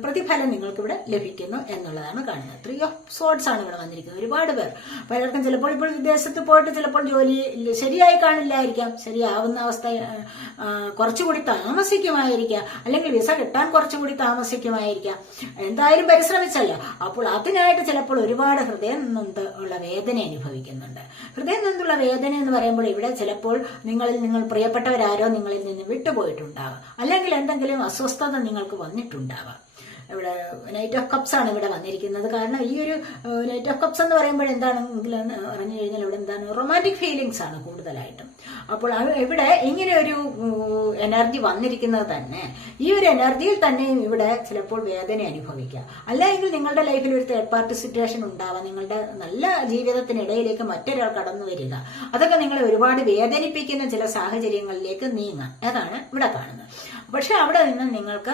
പ്രതിഫലം നിങ്ങൾക്ക് ഇവിടെ ലഭിക്കുന്നു എന്നുള്ളതാണ് കാണുന്നത്. 3 ഓഫ് സോർട്സ് ആണ് ഇവിടെ വന്നിരിക്കുന്നത്. ഒരുപാട് പേർ, പലർക്കും ചിലപ്പോൾ ഇപ്പോൾ വിദേശത്ത് പോയിട്ട് ചിലപ്പോൾ ജോലി ശരിയായി കാണില്ലായിരിക്കാം, ശരിയാവുന്ന അവസ്ഥ കുറച്ചുകൂടി താമസിക്കുമായിരിക്കാം, അല്ലെങ്കിൽ വിസ കിട്ടാൻ കുറച്ചുകൂടി താമസിക്കുമായിരിക്കാം. എന്തായാലും പരിശ്രമിച്ചല്ലോ. അപ്പോൾ അതിനായിട്ട് ചിലപ്പോൾ ഒരുപാട് ഹൃദയം നൊന്ത് ഉള്ള വേദന അനുഭവിക്കുന്നുണ്ട്. ഹൃദയം നൊന്തുള്ള വേദന എന്ന് പറയുമ്പോൾ ഇവിടെ ചിലപ്പോൾ നിങ്ങൾ പ്രിയപ്പെട്ടവരാരോ നിങ്ങളിൽ നിന്ന് വിട്ടുപോയിട്ടുണ്ടാവാം, അല്ലെങ്കിൽ എന്തെങ്കിലും അസ്വസ്ഥത നിങ്ങൾക്ക് വന്നിട്ടുണ്ടാവാം. ഇവിടെ നൈറ്റ് ഓഫ് കപ്സ് ആണ് ഇവിടെ വന്നിരിക്കുന്നത്. കാരണം ഈ ഒരു നൈറ്റ് ഓഫ് കപ്സ് എന്ന് പറയുമ്പോൾ എന്താണെങ്കിലും പറഞ്ഞു കഴിഞ്ഞാൽ ഇവിടെ എന്താണ്, റൊമാൻറ്റിക് ഫീലിങ്സ് ആണ് കൂടുതലായിട്ടും. അപ്പോൾ ഇവിടെ ഇങ്ങനെ ഒരു എനർജി വന്നിരിക്കുന്നത് തന്നെ, ഈ ഒരു എനർജിയിൽ തന്നെയും ഇവിടെ ചിലപ്പോൾ വേദന അനുഭവിക്കാം. അല്ലെങ്കിൽ നിങ്ങളുടെ ലൈഫിൽ ഒരു തേർഡ് പാർട്ടി സിറ്റുവേഷൻ ഉണ്ടാവാം. നിങ്ങളുടെ നല്ല ജീവിതത്തിനിടയിലേക്ക് മറ്റൊരാൾ കടന്നു വരിക, അതൊക്കെ നിങ്ങളെ ഒരുപാട് വേദനിപ്പിക്കുന്ന ചില സാഹചര്യങ്ങളിലേക്ക് നീങ്ങാം. അതാണ് ഇവിടെ കാണുന്നത്. പക്ഷെ അവിടെ നിന്ന് നിങ്ങൾക്ക്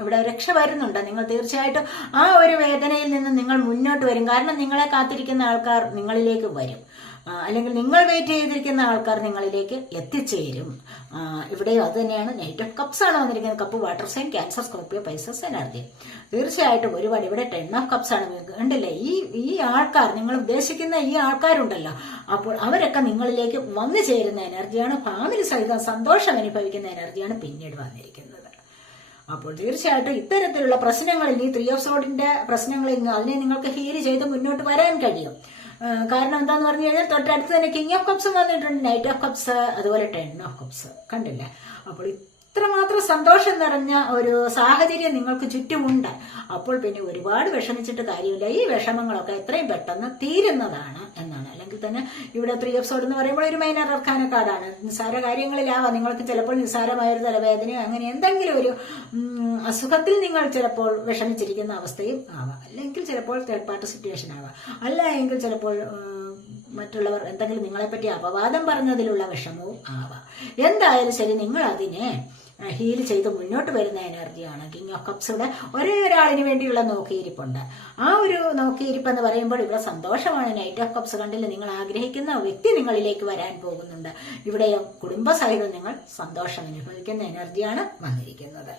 ഇവിടെ രക്ഷ വരുന്നുണ്ട്. നിങ്ങൾ തീർച്ചയായിട്ടും ആ ഒരു വേദനയിൽ നിന്ന് നിങ്ങൾ മുന്നോട്ട് വരും. കാരണം നിങ്ങളെ കാത്തിരിക്കുന്ന ആൾക്കാർ നിങ്ങളിലേക്ക് വരും. അല്ലെങ്കിൽ നിങ്ങൾ വെയിറ്റ് ചെയ്തിരിക്കുന്ന ആൾക്കാർ നിങ്ങളിലേക്ക് എത്തിച്ചേരും. ഇവിടെയും അത് തന്നെയാണ്. നൈറ്റ് ഓഫ് കപ്സ് ആണ് വന്നിരിക്കുന്നത്. Cup water sign, Cancer, Scorpio, Pisces, energy. തീർച്ചയായിട്ടും ഒരുപാട്. ഇവിടെ 10 ഓഫ് കപ്സ് ആണ് കണ്ടില്ലേ. ഈ ആൾക്കാർ, നിങ്ങൾ ഉദ്ദേശിക്കുന്ന ഈ ആൾക്കാരുണ്ടല്ലോ, അപ്പോൾ അവരൊക്കെ നിങ്ങളിലേക്ക് വന്നു ചേരുന്ന എനർജിയാണ്. ഫാമിലി സഹിതം സന്തോഷം അനുഭവിക്കുന്ന എനർജിയാണ് പിന്നീട് വന്നിരിക്കുന്നത്. അപ്പോൾ തീർച്ചയായിട്ടും ഇത്തരത്തിലുള്ള പ്രശ്നങ്ങളിൽ, ഈ 3 ഓഫ് സോഡിന്റെ പ്രശ്നങ്ങളിൽ അതിനെ നിങ്ങൾക്ക് ഹീൽ ചെയ്ത് മുന്നോട്ട് വരാൻ കഴിയും. കാരണം എന്താന്ന് പറഞ്ഞു കഴിഞ്ഞാൽ തൊട്ടടുത്ത് തന്നെ കിങ് ഓഫ് കപ്സ് വന്നിട്ടുണ്ട്, നൈറ്റ് ഓഫ് കപ്സ്, അതുപോലെ 10 ഓഫ് കപ്സ്. കണ്ടില്ലേ. അപ്പോൾ ഇത്രമാത്രം സന്തോഷം നിറഞ്ഞ ഒരു സാഹചര്യം നിങ്ങൾക്ക് ചുറ്റുമുണ്ട്. അപ്പോൾ പിന്നെ ഒരുപാട് വിഷമിച്ചിട്ട് കാര്യമില്ല. ഈ വിഷമങ്ങളൊക്കെ എത്രയും പെട്ടെന്ന് തീരുന്നതാണ് എന്നാണ്. അല്ലെങ്കിൽ തന്നെ ഇവിടെ 3 ഓഫ് സോഡ് എന്ന് പറയുമ്പോൾ ഒരു മൈനർ അർക്കാന കാർഡാണ്. നിസ്സാര കാര്യങ്ങളിലാവാം. നിങ്ങൾക്ക് ചിലപ്പോൾ നിസ്സാരമായൊരു തലവേദനയോ അങ്ങനെ എന്തെങ്കിലും ഒരു അസുഖത്തിൽ നിങ്ങൾ ചിലപ്പോൾ വിഷമിച്ചിരിക്കുന്ന അവസ്ഥയും ആവാം. അല്ലെങ്കിൽ ചിലപ്പോൾ തേർഡ് പാർട്ടി സിറ്റുവേഷൻ ആവാം. അല്ല എങ്കിൽ ചിലപ്പോൾ മറ്റുള്ളവർ എന്തെങ്കിലും നിങ്ങളെപ്പറ്റി അപവാദം പറഞ്ഞതിലുള്ള വിഷമവും ആവാം. എന്തായാലും ശരി, നിങ്ങൾ അതിനെ ഹീൽ ചെയ്ത് മുന്നോട്ട് വരുന്ന എനർജിയാണ്. കിങ് ഓഫ് കപ്സിയുടെ ഒരേ ഒരാളിന് വേണ്ടിയുള്ള നോക്കിയിരിപ്പുണ്ട്. ആ ഒരു നോക്കിയിരിപ്പ് എന്ന് പറയുമ്പോൾ ഇവിടെ സന്തോഷമാണ്. നൈറ്റ് ഓഫ് കപ്സ് കണ്ടില്ല, നിങ്ങൾ ആഗ്രഹിക്കുന്ന വ്യക്തി നിങ്ങളിലേക്ക് വരാൻ പോകുന്നുണ്ട്. ഇവിടെ കുടുംബസഹിതം നിങ്ങൾ സന്തോഷം അനുഭവിക്കുന്ന എനർജിയാണ് വന്നിരിക്കുന്നത്.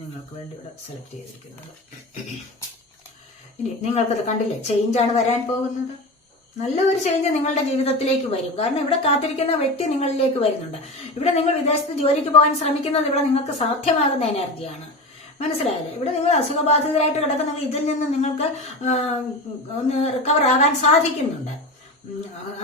നിങ്ങൾക്ക് വേണ്ടി ഇവിടെ സെലക്ട് ചെയ്തിരിക്കുന്നത്. ഇനി നിങ്ങൾക്കത് കണ്ടില്ലേ, ചേഞ്ചാണ് വരാൻ പോകുന്നത്. നല്ലൊരു ചേഞ്ച് നിങ്ങളുടെ ജീവിതത്തിലേക്ക് വരും. കാരണം ഇവിടെ കാത്തിരിക്കുന്ന വ്യക്തി നിങ്ങളിലേക്ക് വരുന്നുണ്ട്. ഇവിടെ നിങ്ങൾ വിദേശത്ത് ജോലിക്ക് പോകാൻ ശ്രമിക്കുന്നത് ഇവിടെ നിങ്ങൾക്ക് സാധ്യമാകുന്ന എനർജിയാണ്. മനസ്സിലായില്ലേ. ഇവിടെ നിങ്ങൾ അസുഖബാധിതരായിട്ട് കിടക്കുന്ന ഇതിൽ നിന്ന് നിങ്ങൾക്ക് ഒന്ന് റിക്കവർ ആകാൻ സാധിക്കുന്നുണ്ട്.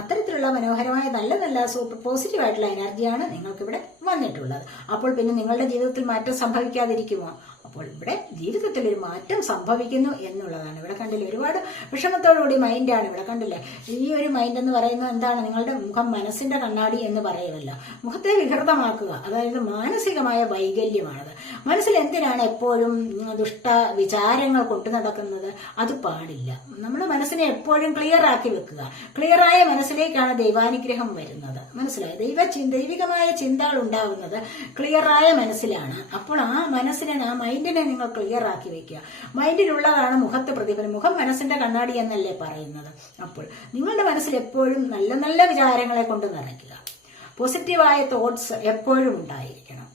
അത്തരത്തിലുള്ള മനോഹരമായ നല്ല നല്ല സൂപ്പർ പോസിറ്റീവായിട്ടുള്ള എനർജിയാണ് നിങ്ങൾക്കിവിടെ വന്നിട്ടുള്ളത്. അപ്പോൾ പിന്നെ നിങ്ങളുടെ ജീവിതത്തിൽ മാറ്റം സംഭവിക്കാതിരിക്കുമോ? അപ്പോൾ ഇവിടെ ജീവിതത്തിൽ ഒരു മാറ്റം സംഭവിക്കുന്നു എന്നുള്ളതാണ്. ഇവിടെ കണ്ടില്ലേ, ഒരുപാട് വിഷമത്തോടുകൂടി മൈൻഡാണ്. ഇവിടെ കണ്ടില്ലേ, ഈ ഒരു മൈൻഡ് എന്ന് പറയുന്നത് എന്താണ്? നിങ്ങളുടെ മുഖം മനസ്സിന്റെ കണ്ണാടി എന്ന് പറയുമല്ലോ. മുഖത്തെ വികൃതമാക്കുക, അതായത് മാനസികമായ വൈകല്യമാണത്. മനസ്സിൽ എന്തിനാണ് എപ്പോഴും ദുഷ്ട വിചാരങ്ങൾ കൊണ്ടു നടക്കുന്നത്? അത് പാടില്ല. നമ്മുടെ മനസ്സിനെ എപ്പോഴും ക്ലിയർ ആക്കി വെക്കുക. ക്ലിയറായ മനസ്സിലേക്കാണ് ദൈവാനുഗ്രഹം വരുന്നത്. മനസ്സിലായി. ദൈവികമായ ചിന്തകൾ ഉണ്ടാവുന്നത് ക്ലിയറായ മനസ്സിലാണ്. അപ്പോൾ ആ മനസ്സിനെ, ആ മൈൻഡിനെ നിങ്ങൾ ക്ലിയർ ആക്കി വെക്കുക. മൈൻഡിലുള്ളതാണ് മുഖത്ത് പ്രതിഫലം. മുഖം മനസ്സിന്റെ കണ്ണാടി എന്നല്ലേ പറയുന്നത്. അപ്പോൾ നിങ്ങളുടെ മനസ്സിൽ എപ്പോഴും നല്ല നല്ല വിചാരങ്ങളെ കൊണ്ട് നിറയ്ക്കുക. പോസിറ്റീവായ തോട്ട്സ് എപ്പോഴും ഉണ്ടായിരിക്കണം.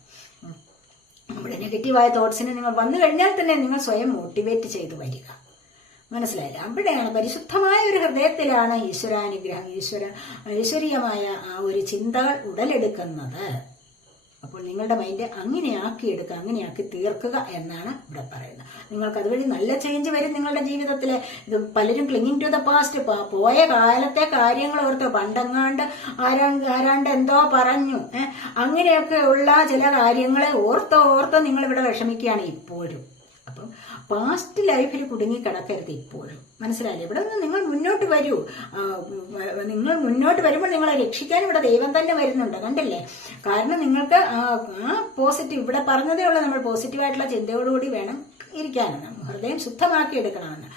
നമ്മുടെ നെഗറ്റീവായ തോട്ട്സിനെ നിങ്ങൾ വന്നു കഴിഞ്ഞാൽ തന്നെ നിങ്ങൾ സ്വയം മോട്ടിവേറ്റ് ചെയ്ത് വരിക. മനസ്സിലായില്ല. അവിടെയാണ് പരിശുദ്ധമായ ഒരു ഹൃദയത്തിലാണ് ഈശ്വരാനുഗ്രഹം, ഈശ്വരീയമായ ആ ഒരു ചിന്തകൾ ഉടലെടുക്കുന്നത്. അപ്പോൾ നിങ്ങളുടെ മൈൻഡ് അങ്ങനെയാക്കിയെടുക്കുക, അങ്ങനെയാക്കി തീർക്കുക എന്നാണ് ഇവിടെ പറയുന്നത്. നിങ്ങൾക്ക് അതുവഴി നല്ല ചേഞ്ച് വരും നിങ്ങളുടെ ജീവിതത്തിൽ. ഇത് പലരും ക്ലിങ്ങിങ് ടു ദ പാസ്റ്റ്, പോയ കാലത്തെ കാര്യങ്ങൾ ഓർത്ത്, പണ്ടെങ്ങാണ്ട് ആരാണ്ട് എന്തോ പറഞ്ഞു, അങ്ങനെയൊക്കെ ഉള്ള ചില കാര്യങ്ങളെ ഓർത്ത് നിങ്ങൾ ഇവിടെ വിഷമിക്കുകയാണ് ഇപ്പോഴും. അപ്പം പാസ്റ്റ് ലൈഫിൽ കുടുങ്ങിക്കിടക്കരുത് ഇപ്പോഴും. മനസ്സിലായില്ലേ. ഇവിടെ നിന്ന് നിങ്ങൾ മുന്നോട്ട് വരൂ. നിങ്ങൾ മുന്നോട്ട് വരുമ്പോൾ നിങ്ങളെ രക്ഷിക്കാൻ ഇവിടെ ദൈവം തന്നെ വരുന്നുണ്ട്. കണ്ടില്ലേ. കാരണം നിങ്ങൾക്ക് ആ പോസിറ്റീവ്, ഇവിടെ പറഞ്ഞതേ ഉള്ളൂ, നമ്മൾ പോസിറ്റീവായിട്ടുള്ള ചിന്തയോടുകൂടി വേണം ഇരിക്കാനെന്ന്. ഹൃദയം ശുദ്ധമാക്കി എടുക്കണമെന്ന്.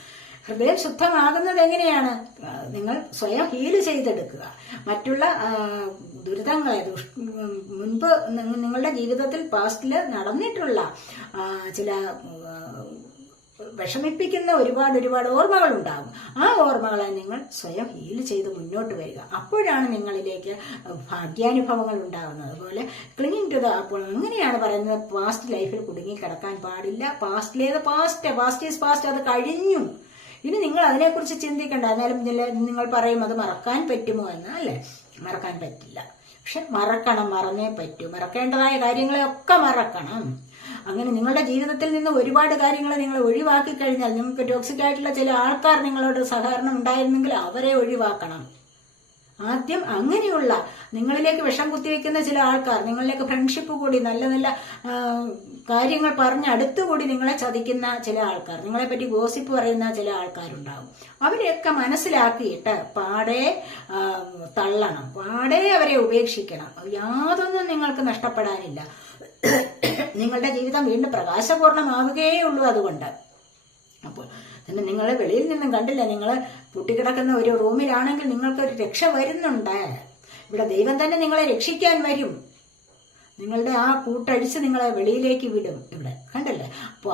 ഹൃദയം ശുദ്ധമാകുന്നത് എങ്ങനെയാണ്? നിങ്ങൾ സ്വയം ഹീൽ ചെയ്തെടുക്കുക. മറ്റുള്ള ദുരിതങ്ങളെ, മുൻപ് നിങ്ങളുടെ ജീവിതത്തിൽ പാസ്റ്റിൽ നടന്നിട്ടുള്ള ചില വിഷമിപ്പിക്കുന്ന ഒരുപാട് ഓർമ്മകൾ ഉണ്ടാകും. ആ ഓർമ്മകളെ നിങ്ങൾ സ്വയം ഹീൽ ചെയ്ത് മുന്നോട്ട് വരിക. അപ്പോഴാണ് നിങ്ങളിലേക്ക് ഭാഗ്യാനുഭവങ്ങൾ ഉണ്ടാകുന്നത്. അതുപോലെ ക്ലിങ്ങിങ് ടു ദ, അപ്പോൾ അങ്ങനെയാണ് പറയുന്നത്, പാസ്റ്റ് ലൈഫിൽ കുടുങ്ങി കിടക്കാൻ പാടില്ല. പാസ്റ്റിലേത് പാസ്റ്റ് ഈസ് പാസ്റ്റ്, അത് കഴിഞ്ഞു. ഇനി നിങ്ങൾ അതിനെക്കുറിച്ച് ചിന്തിക്കണ്ട. എന്നാലും നിങ്ങൾ പറയും അത് മറക്കാൻ പറ്റുമോ എന്ന്. അല്ലേ, മറക്കാൻ പറ്റില്ല. പക്ഷെ മറക്കണം, മറന്നേ പറ്റൂ. മറക്കേണ്ടതായ കാര്യങ്ങളെയൊക്കെ മറക്കണം. അങ്ങനെ നിങ്ങളുടെ ജീവിതത്തിൽ നിന്ന് ഒരുപാട് കാര്യങ്ങൾ നിങ്ങൾ ഒഴിവാക്കി കഴിഞ്ഞാൽ, നിങ്ങൾക്ക് ടോക്സിക് ആയിട്ടുള്ള ചില ആൾക്കാർ നിങ്ങളോട് സഹകരണം ഉണ്ടായിരുന്നെങ്കിൽ അവരെ ഒഴിവാക്കണം. ആദ്യം അങ്ങനെയുള്ള നിങ്ങളിലേക്ക് വിഷം കുത്തിവെക്കുന്ന ചില ആൾക്കാർ, നിങ്ങളിലേക്ക് ഫ്രണ്ട്ഷിപ്പ് കൂടി നല്ല നല്ല കാര്യങ്ങൾ പറഞ്ഞ് അടുത്തുകൂടി നിങ്ങളെ ചതിക്കുന്ന ചില ആൾക്കാർ, നിങ്ങളെപ്പറ്റി ഗോസിപ്പ് പറയുന്ന ചില ആൾക്കാരുണ്ടാവും. അവരെയൊക്കെ മനസ്സിലാക്കിയിട്ട് പാടെ തള്ളണം, പാടെ അവരെ ഉപേക്ഷിക്കണം. യാതൊന്നും നിങ്ങൾക്ക് നഷ്ടപ്പെടാനില്ല. നിങ്ങളുടെ ജീവിതം വീണ്ടും പ്രകാശപൂർണമാവുകയേ ഉള്ളൂ. അതുകൊണ്ട് അപ്പോൾ പിന്നെ നിങ്ങൾ വെളിയിൽ നിന്നും കണ്ടില്ല, നിങ്ങൾ പൂട്ടിക്കിടക്കുന്ന ഒരു റൂമിലാണെങ്കിൽ നിങ്ങൾക്കൊരു രക്ഷ വരുന്നുണ്ട്. ഇവിടെ ദൈവം തന്നെ നിങ്ങളെ രക്ഷിക്കാൻ വരും. നിങ്ങളുടെ ആ കൂട്ടഴിച്ച് നിങ്ങളെ വെളിയിലേക്ക് വിടും ഇവിടെ, കണ്ടല്ലേ? അപ്പോൾ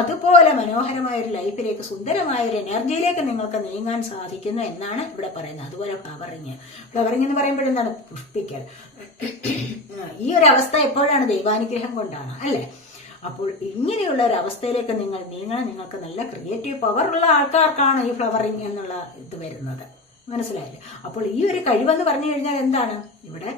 അതുപോലെ മനോഹരമായ ഒരു ലൈഫിലേക്ക്, സുന്ദരമായ ഒരു എനർജിയിലേക്ക് നിങ്ങൾക്ക് നീങ്ങാൻ സാധിക്കുന്നു എന്നാണ് ഇവിടെ പറയുന്നത്. അതുപോലെ ഫ്ലവറിങ് എന്ന് പറയുമ്പോഴെന്താണ്? പുഷ്പിക്കൽ. ഈ ഒരു അവസ്ഥ എപ്പോഴാണ്? ദൈവാനുഗ്രഹം കൊണ്ടാണ്, അല്ലേ? അപ്പോൾ ഇങ്ങനെയുള്ള ഒരു അവസ്ഥയിലേക്ക് നിങ്ങൾ നീങ്ങാൻ, നിങ്ങൾക്ക് നല്ല ക്രിയേറ്റീവ് പവറുള്ള ആൾക്കാർക്കാണ് ഈ ഫ്ലവറിങ് എന്നുള്ള ഇത് വരുന്നത്. മനസ്സിലായില്ലേ? അപ്പോൾ ഈ ഒരു കഴിവെന്ന് പറഞ്ഞു കഴിഞ്ഞാൽ എന്താണ്? ഇവിടെ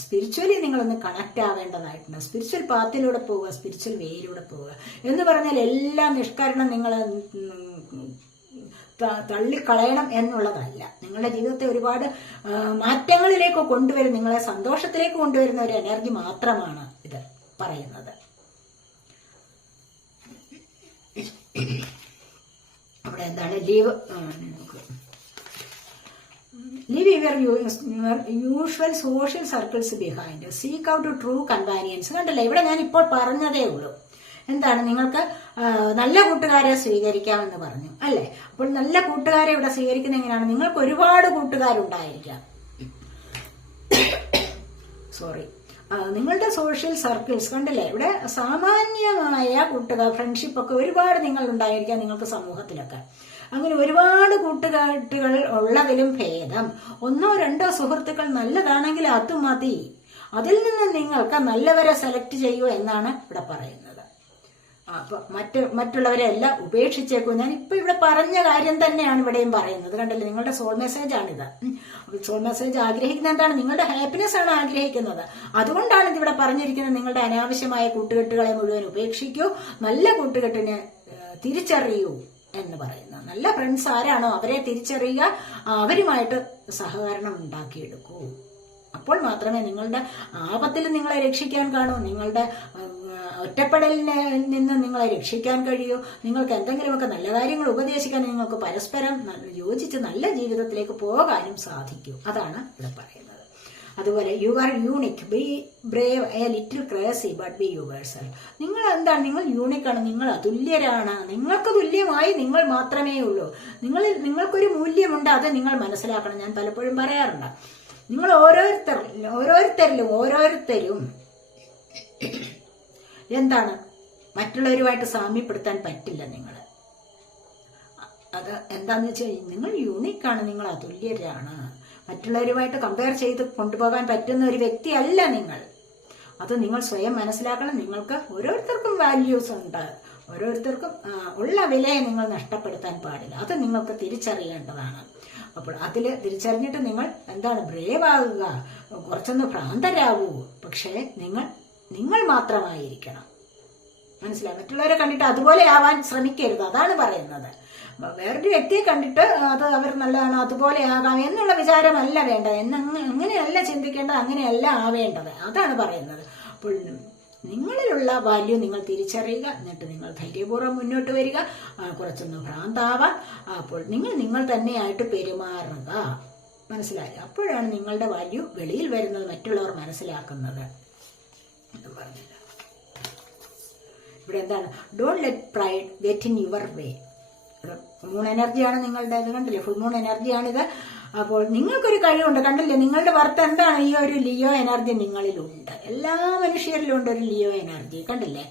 സ്പിരിച്വലി നിങ്ങളൊന്ന് കണക്ട് ആവേണ്ടതായിട്ടുണ്ട്. സ്പിരിച്വൽ പാത്തിലൂടെ പോവുക, സ്പിരിച്വൽ വേയിലൂടെ പോവുക എന്ന് പറഞ്ഞാൽ എല്ലാം നിഷ്കരണം നിങ്ങൾ തള്ളിക്കളയണം എന്നുള്ളതല്ല. നിങ്ങളുടെ ജീവിതത്തെ ഒരുപാട് മാറ്റങ്ങളിലേക്ക് കൊണ്ടുവരും, നിങ്ങളെ സന്തോഷത്തിലേക്ക് കൊണ്ടുവരുന്ന ഒരു എനർജി മാത്രമാണ് ഇത് പറയുന്നത്. അവിടെ എന്താണ്? Leave your usual social circles behind, seek out true companions. കണ്ടല്ലേ? ഇവിടെ ഞാൻ ഇപ്പോൾ പറഞ്ഞതേ ഉള്ളൂ. എന്താണ്? നിങ്ങൾക്ക് നല്ല കൂട്ടുകാരെ സ്വീകരിക്കാമെന്ന് പറഞ്ഞു, അല്ലേ? അപ്പോൾ നല്ല കൂട്ടുകാരെ ഇവിടെ സ്വീകരിക്കുന്നത് എങ്ങനെയാണ്? നിങ്ങൾക്ക് ഒരുപാട് കൂട്ടുകാരുണ്ടായിരിക്കാം. നിങ്ങളുടെ സോഷ്യൽ സർക്കിൾസ് കണ്ടില്ലേ? ഇവിടെ സാമാന്യമായ കൂട്ടുകാർ, ഫ്രണ്ട്ഷിപ്പ് ഒക്കെ ഒരുപാട് നിങ്ങൾ ഉണ്ടായിരിക്കാം നിങ്ങൾക്ക് സമൂഹത്തിലൊക്കെ. അങ്ങനെ ഒരുപാട് കൂട്ടുകാട്ടുകൾ ഉള്ളതിലും ഭേദം ഒന്നോ രണ്ടോ സുഹൃത്തുക്കൾ നല്ലതാണെങ്കിൽ അത് മതി. അതിൽ നിന്ന് നിങ്ങൾക്ക് നല്ലവരെ സെലക്ട് ചെയ്യൂ എന്നാണ് ഇവിടെ പറയുന്നത്. അപ്പൊ മറ്റുള്ളവരെ എല്ലാം ഉപേക്ഷിച്ചേക്കൂ. ഞാൻ ഇപ്പൊ ഇവിടെ പറഞ്ഞ കാര്യം തന്നെയാണ് ഇവിടെയും പറയുന്നത്. കണ്ടല്ലേ? നിങ്ങളുടെ സോൾ മെസ്സേജ് ആണിത്. സോൾ മെസ്സേജ് ആഗ്രഹിക്കുന്നത് എന്താണ്? നിങ്ങളുടെ ഹാപ്പിനെസ് ആണ് ആഗ്രഹിക്കുന്നത്. അതുകൊണ്ടാണ് ഇതിവിടെ പറഞ്ഞിരിക്കുന്നത്. നിങ്ങളുടെ അനാവശ്യമായ കൂട്ടുകെട്ടുകളെ മുഴുവൻ ഉപേക്ഷിക്കൂ, നല്ല കൂട്ടുകെട്ടിനെ തിരിച്ചറിയൂ എന്ന് പറയുന്നത്. നല്ല ഫ്രണ്ട്സ് ആരാണോ അവരെ തിരിച്ചറിയുക, അവരുമായിട്ട് സഹകരണം ഉണ്ടാക്കിയെടുക്കൂ. അപ്പോൾ മാത്രമേ നിങ്ങളുടെ ആപത്തിൽ നിങ്ങളെ രക്ഷിക്കാൻ കാണൂ, നിങ്ങളുടെ ഒറ്റപ്പെടലിൽ നിന്ന് നിങ്ങളെ രക്ഷിക്കാൻ കഴിയൂ. നിങ്ങൾക്ക് എന്തെങ്കിലുമൊക്കെ നല്ല കാര്യങ്ങൾ ഉപദേശിക്കാൻ, നിങ്ങൾക്ക് പരസ്പരം യോജിച്ച് നല്ല ജീവിതത്തിലേക്ക് പോകാനും സാധിക്കൂ. അതാണ് ഇവിടെ പറയുന്നത്. അതുപോലെ you are unique, be brave, A little crazy, but B yourself. നിങ്ങൾ എന്താണ്? നിങ്ങൾ യൂണിക്കാണ്, നിങ്ങൾ അതുല്യരാണ്. നിങ്ങൾക്ക് തുല്യമായി നിങ്ങൾ മാത്രമേ ഉള്ളൂ. നിങ്ങൾക്കൊരു മൂല്യമുണ്ട്, അത് നിങ്ങൾ മനസ്സിലാക്കണം. ഞാൻ പലപ്പോഴും പറയാറുണ്ട്, നിങ്ങൾ ഓരോരുത്തരും എന്താണ്? മറ്റുള്ളവരുമായിട്ട് സാമ്യപ്പെടുത്താൻ പറ്റില്ല. നിങ്ങൾ അത് എന്താന്ന് വെച്ചാൽ നിങ്ങൾ യൂണിക്കാണ്, നിങ്ങൾ അതുല്യരാണ്. മറ്റുള്ളവരുമായിട്ട് കമ്പയർ ചെയ്ത് കൊണ്ടുപോകാൻ പറ്റുന്ന ഒരു വ്യക്തിയല്ല നിങ്ങൾ. അത് നിങ്ങൾ സ്വയം മനസ്സിലാക്കണം. നിങ്ങൾക്ക് ഓരോരുത്തർക്കും വാല്യൂസ് ഉണ്ട്, ഓരോരുത്തർക്കും ഉള്ള വിലയെ നിങ്ങൾ നഷ്ടപ്പെടുത്താൻ പാടില്ല. അത് നിങ്ങൾക്ക് തിരിച്ചറിയേണ്ടതാണ്. അപ്പോൾ അതിൽ തിരിച്ചറിഞ്ഞിട്ട് നിങ്ങൾ എന്താണ്? ബ്രേവ് ആകുക, കുറച്ചൊന്ന് ഭ്രാന്തരാകൂ. പക്ഷേ നിങ്ങൾ മാത്രമായിരിക്കണം. മനസ്സിലായി? മറ്റുള്ളവരെ കണ്ടിട്ട് അതുപോലെ ആവാൻ ശ്രമിക്കരുത്. അതാണ് പറയുന്നത്. വേറൊരു വ്യക്തിയെ കണ്ടിട്ട് അത് അവർ നല്ലതാണ്, അതുപോലെ ആകാം എന്നുള്ള വിചാരമല്ല വേണ്ടത്. അങ്ങനെയല്ല ചിന്തിക്കേണ്ടത്, അങ്ങനെയല്ല ആവേണ്ടത്. അതാണ് പറയുന്നത്. അപ്പോൾ നിങ്ങളിലുള്ള വാല്യൂ നിങ്ങൾ തിരിച്ചറിയുക, എന്നിട്ട് നിങ്ങൾ ധൈര്യപൂർവ്വം മുന്നോട്ട് വരിക, കുറച്ചൊന്ന് ഭ്രാന്താവാം. അപ്പോൾ നിങ്ങൾ തന്നെയായിട്ട് പെരുമാറുക. മനസ്സിലായി? അപ്പോഴാണ് നിങ്ങളുടെ വാല്യൂ വെളിയിൽ വരുന്നത്, മറ്റുള്ളവർ മനസ്സിലാക്കുന്നത്. പറഞ്ഞില്ല ഇവിടെ എന്താണ്? Don't let pride get in your way. Moon എനർജിയാണ് നിങ്ങളുടെ. ഇത് കണ്ടില്ലേ? ഫുൾ മൂൺ എനർജിയാണിത്. അപ്പോൾ നിങ്ങൾക്കൊരു കഴിവുണ്ട്. കണ്ടില്ലേ? നിങ്ങളുടെ വർത്ത് എന്താണ്? ഈ ഒരു ലിയോ എനർജി നിങ്ങളിലുണ്ട്. എല്ലാ മനുഷ്യരിലും ഉണ്ട് ഒരു ലിയോ എനർജി. കണ്ടില്ലേ?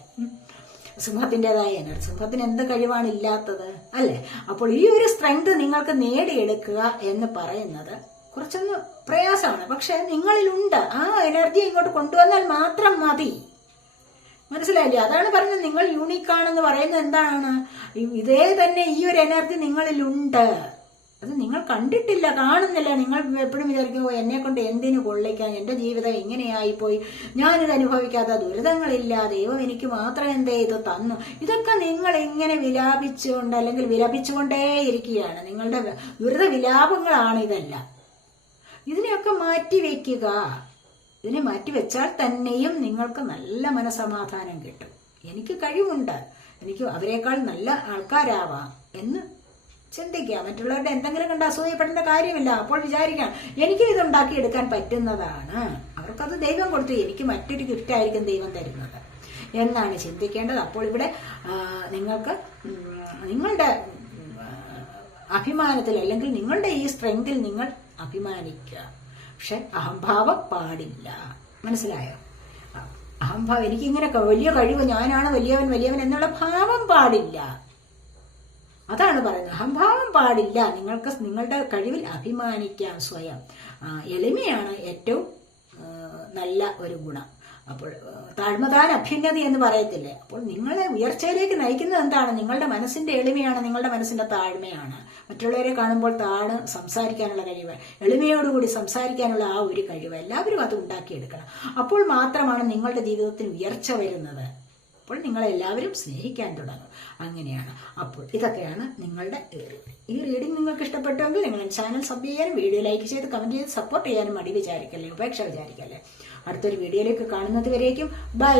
സിംഹത്തിൻ്റെതായ എനർജി. സിംഹത്തിന് എന്ത് കഴിവാണ് ഇല്ലാത്തത്, അല്ലേ? അപ്പോൾ ഈ ഒരു സ്ട്രെങ്ത് നിങ്ങൾക്ക് നേടിയെടുക്കുക എന്ന് പറയുന്നത് കുറച്ചൊന്ന് പ്രയാസമാണ്. പക്ഷെ നിങ്ങളിലുണ്ട്. ആ എനർജി ഇങ്ങോട്ട് കൊണ്ടുവന്നാൽ മാത്രം മതി. മനസ്സിലായില്ലേ? അതാണ് പറഞ്ഞത്. നിങ്ങൾ യൂണിക്കാണെന്ന് പറയുന്നത് എന്താണ്? ഇതേ തന്നെ ഈ ഒരു എനർജി നിങ്ങളിലുണ്ട്. അത് നിങ്ങൾ കണ്ടിട്ടില്ല, കാണുന്നില്ല. നിങ്ങൾ എപ്പോഴും വിചാരിക്കുമോ എന്നെ കൊണ്ട് എന്തിനു കൊള്ളിക്കാൻ, എന്റെ ജീവിതം ഇങ്ങനെയായിപ്പോയി, ഞാനിത് അനുഭവിക്കാത്ത ദുരിതങ്ങളില്ല, ദൈവം എനിക്ക് മാത്രം എന്തേ ഇത് തന്നു. ഇതൊക്കെ നിങ്ങൾ ഇങ്ങനെ വിലാപിച്ചുകൊണ്ട് അല്ലെങ്കിൽ വിലപിച്ചുകൊണ്ടേയിരിക്കുകയാണ്. നിങ്ങളുടെ ദുരിത വിലാപങ്ങളാണ് ഇതെല്ലാം. ഇതിനെയൊക്കെ മാറ്റിവെക്കുക. ഇതിനെ മാറ്റിവെച്ചാൽ തന്നെയും നിങ്ങൾക്ക് നല്ല മനസമാധാനം കിട്ടും. എനിക്ക് കഴിവുണ്ട്, എനിക്ക് അവരെക്കാൾ നല്ല ആൾക്കാരാവാം എന്ന് ചിന്തിക്കുക. മറ്റുള്ളവരുടെ എന്തെങ്കിലും കണ്ട് അസൂയപ്പെടേണ്ട കാര്യമില്ല. അപ്പോൾ വിചാരിക്കാം എനിക്കും ഇതുണ്ടാക്കിയെടുക്കാൻ പറ്റുന്നതാണ്, അവർക്കത് ദൈവം കൊടുത്തു, എനിക്ക് മറ്റൊരു ഗിഫ്റ്റായിരിക്കും ദൈവം തരുന്നത് എന്നാണ് ചിന്തിക്കേണ്ടത്. അപ്പോൾ ഇവിടെ നിങ്ങൾക്ക് നിങ്ങളുടെ അഭിമാനത്തിൽ അല്ലെങ്കിൽ നിങ്ങളുടെ ഈ സ്ട്രെങ്തിൽ നിങ്ങൾ അഭിമാനിക്കുക. പക്ഷെ അഹംഭാവം പാടില്ല. മനസ്സിലായോ? അഹംഭാവം, എനിക്കിങ്ങനെ വലിയ കഴിവ്, ഞാനാണ് വലിയവൻ എന്നുള്ള ഭാവം പാടില്ല. അതാണ് പറയുന്നത്. അഹംഭാവം പാടില്ല. നിങ്ങൾക്ക് നിങ്ങളുടെ കഴിവിൽ അഭിമാനിക്കാം സ്വയം. എളിമയാണ് ഏറ്റവും നല്ല ഒരു ഗുണം. അപ്പോൾ താഴ്മതാൻ അഭ്യുന്നതി എന്ന് പറയത്തില്ലേ? അപ്പോൾ നിങ്ങളെ ഉയർച്ചയിലേക്ക് നയിക്കുന്നത് എന്താണ്? നിങ്ങളുടെ മനസ്സിന്റെ എളിമയാണ്, നിങ്ങളുടെ മനസ്സിന്റെ താഴ്മയാണ്. മറ്റുള്ളവരെ കാണുമ്പോൾ സംസാരിക്കാനുള്ള കഴിവ്, എളിമയോടുകൂടി സംസാരിക്കാനുള്ള ആ ഒരു കഴിവ് എല്ലാവരും അത് ഉണ്ടാക്കിയെടുക്കണം. അപ്പോൾ മാത്രമാണ് നിങ്ങളുടെ ജീവിതത്തിൽ ഉയർച്ച വരുന്നത്. അപ്പോൾ നിങ്ങളെല്ലാവരും സ്നേഹിക്കാൻ തുടങ്ങും. അങ്ങനെയാണ്. അപ്പോൾ ഇതൊക്കെയാണ് നിങ്ങളുടെ ഈ റീഡിംഗ് നിങ്ങൾക്ക് ഇഷ്ടപ്പെട്ടെങ്കിൽ നിങ്ങൾ ചാനൽ സബ് ചെയ്യാനും വീഡിയോ ലൈക്ക് ചെയ്ത് കമന്റ് ചെയ്ത് സപ്പോർട്ട് ചെയ്യാനും മടി വിചാരിക്കല്ലേ, ഉപേക്ഷ വിചാരിക്കല്ലേ. അടുത്തൊരു വീഡിയോയിലേക്ക് കാണുന്നത് വരേക്കും ബൈ.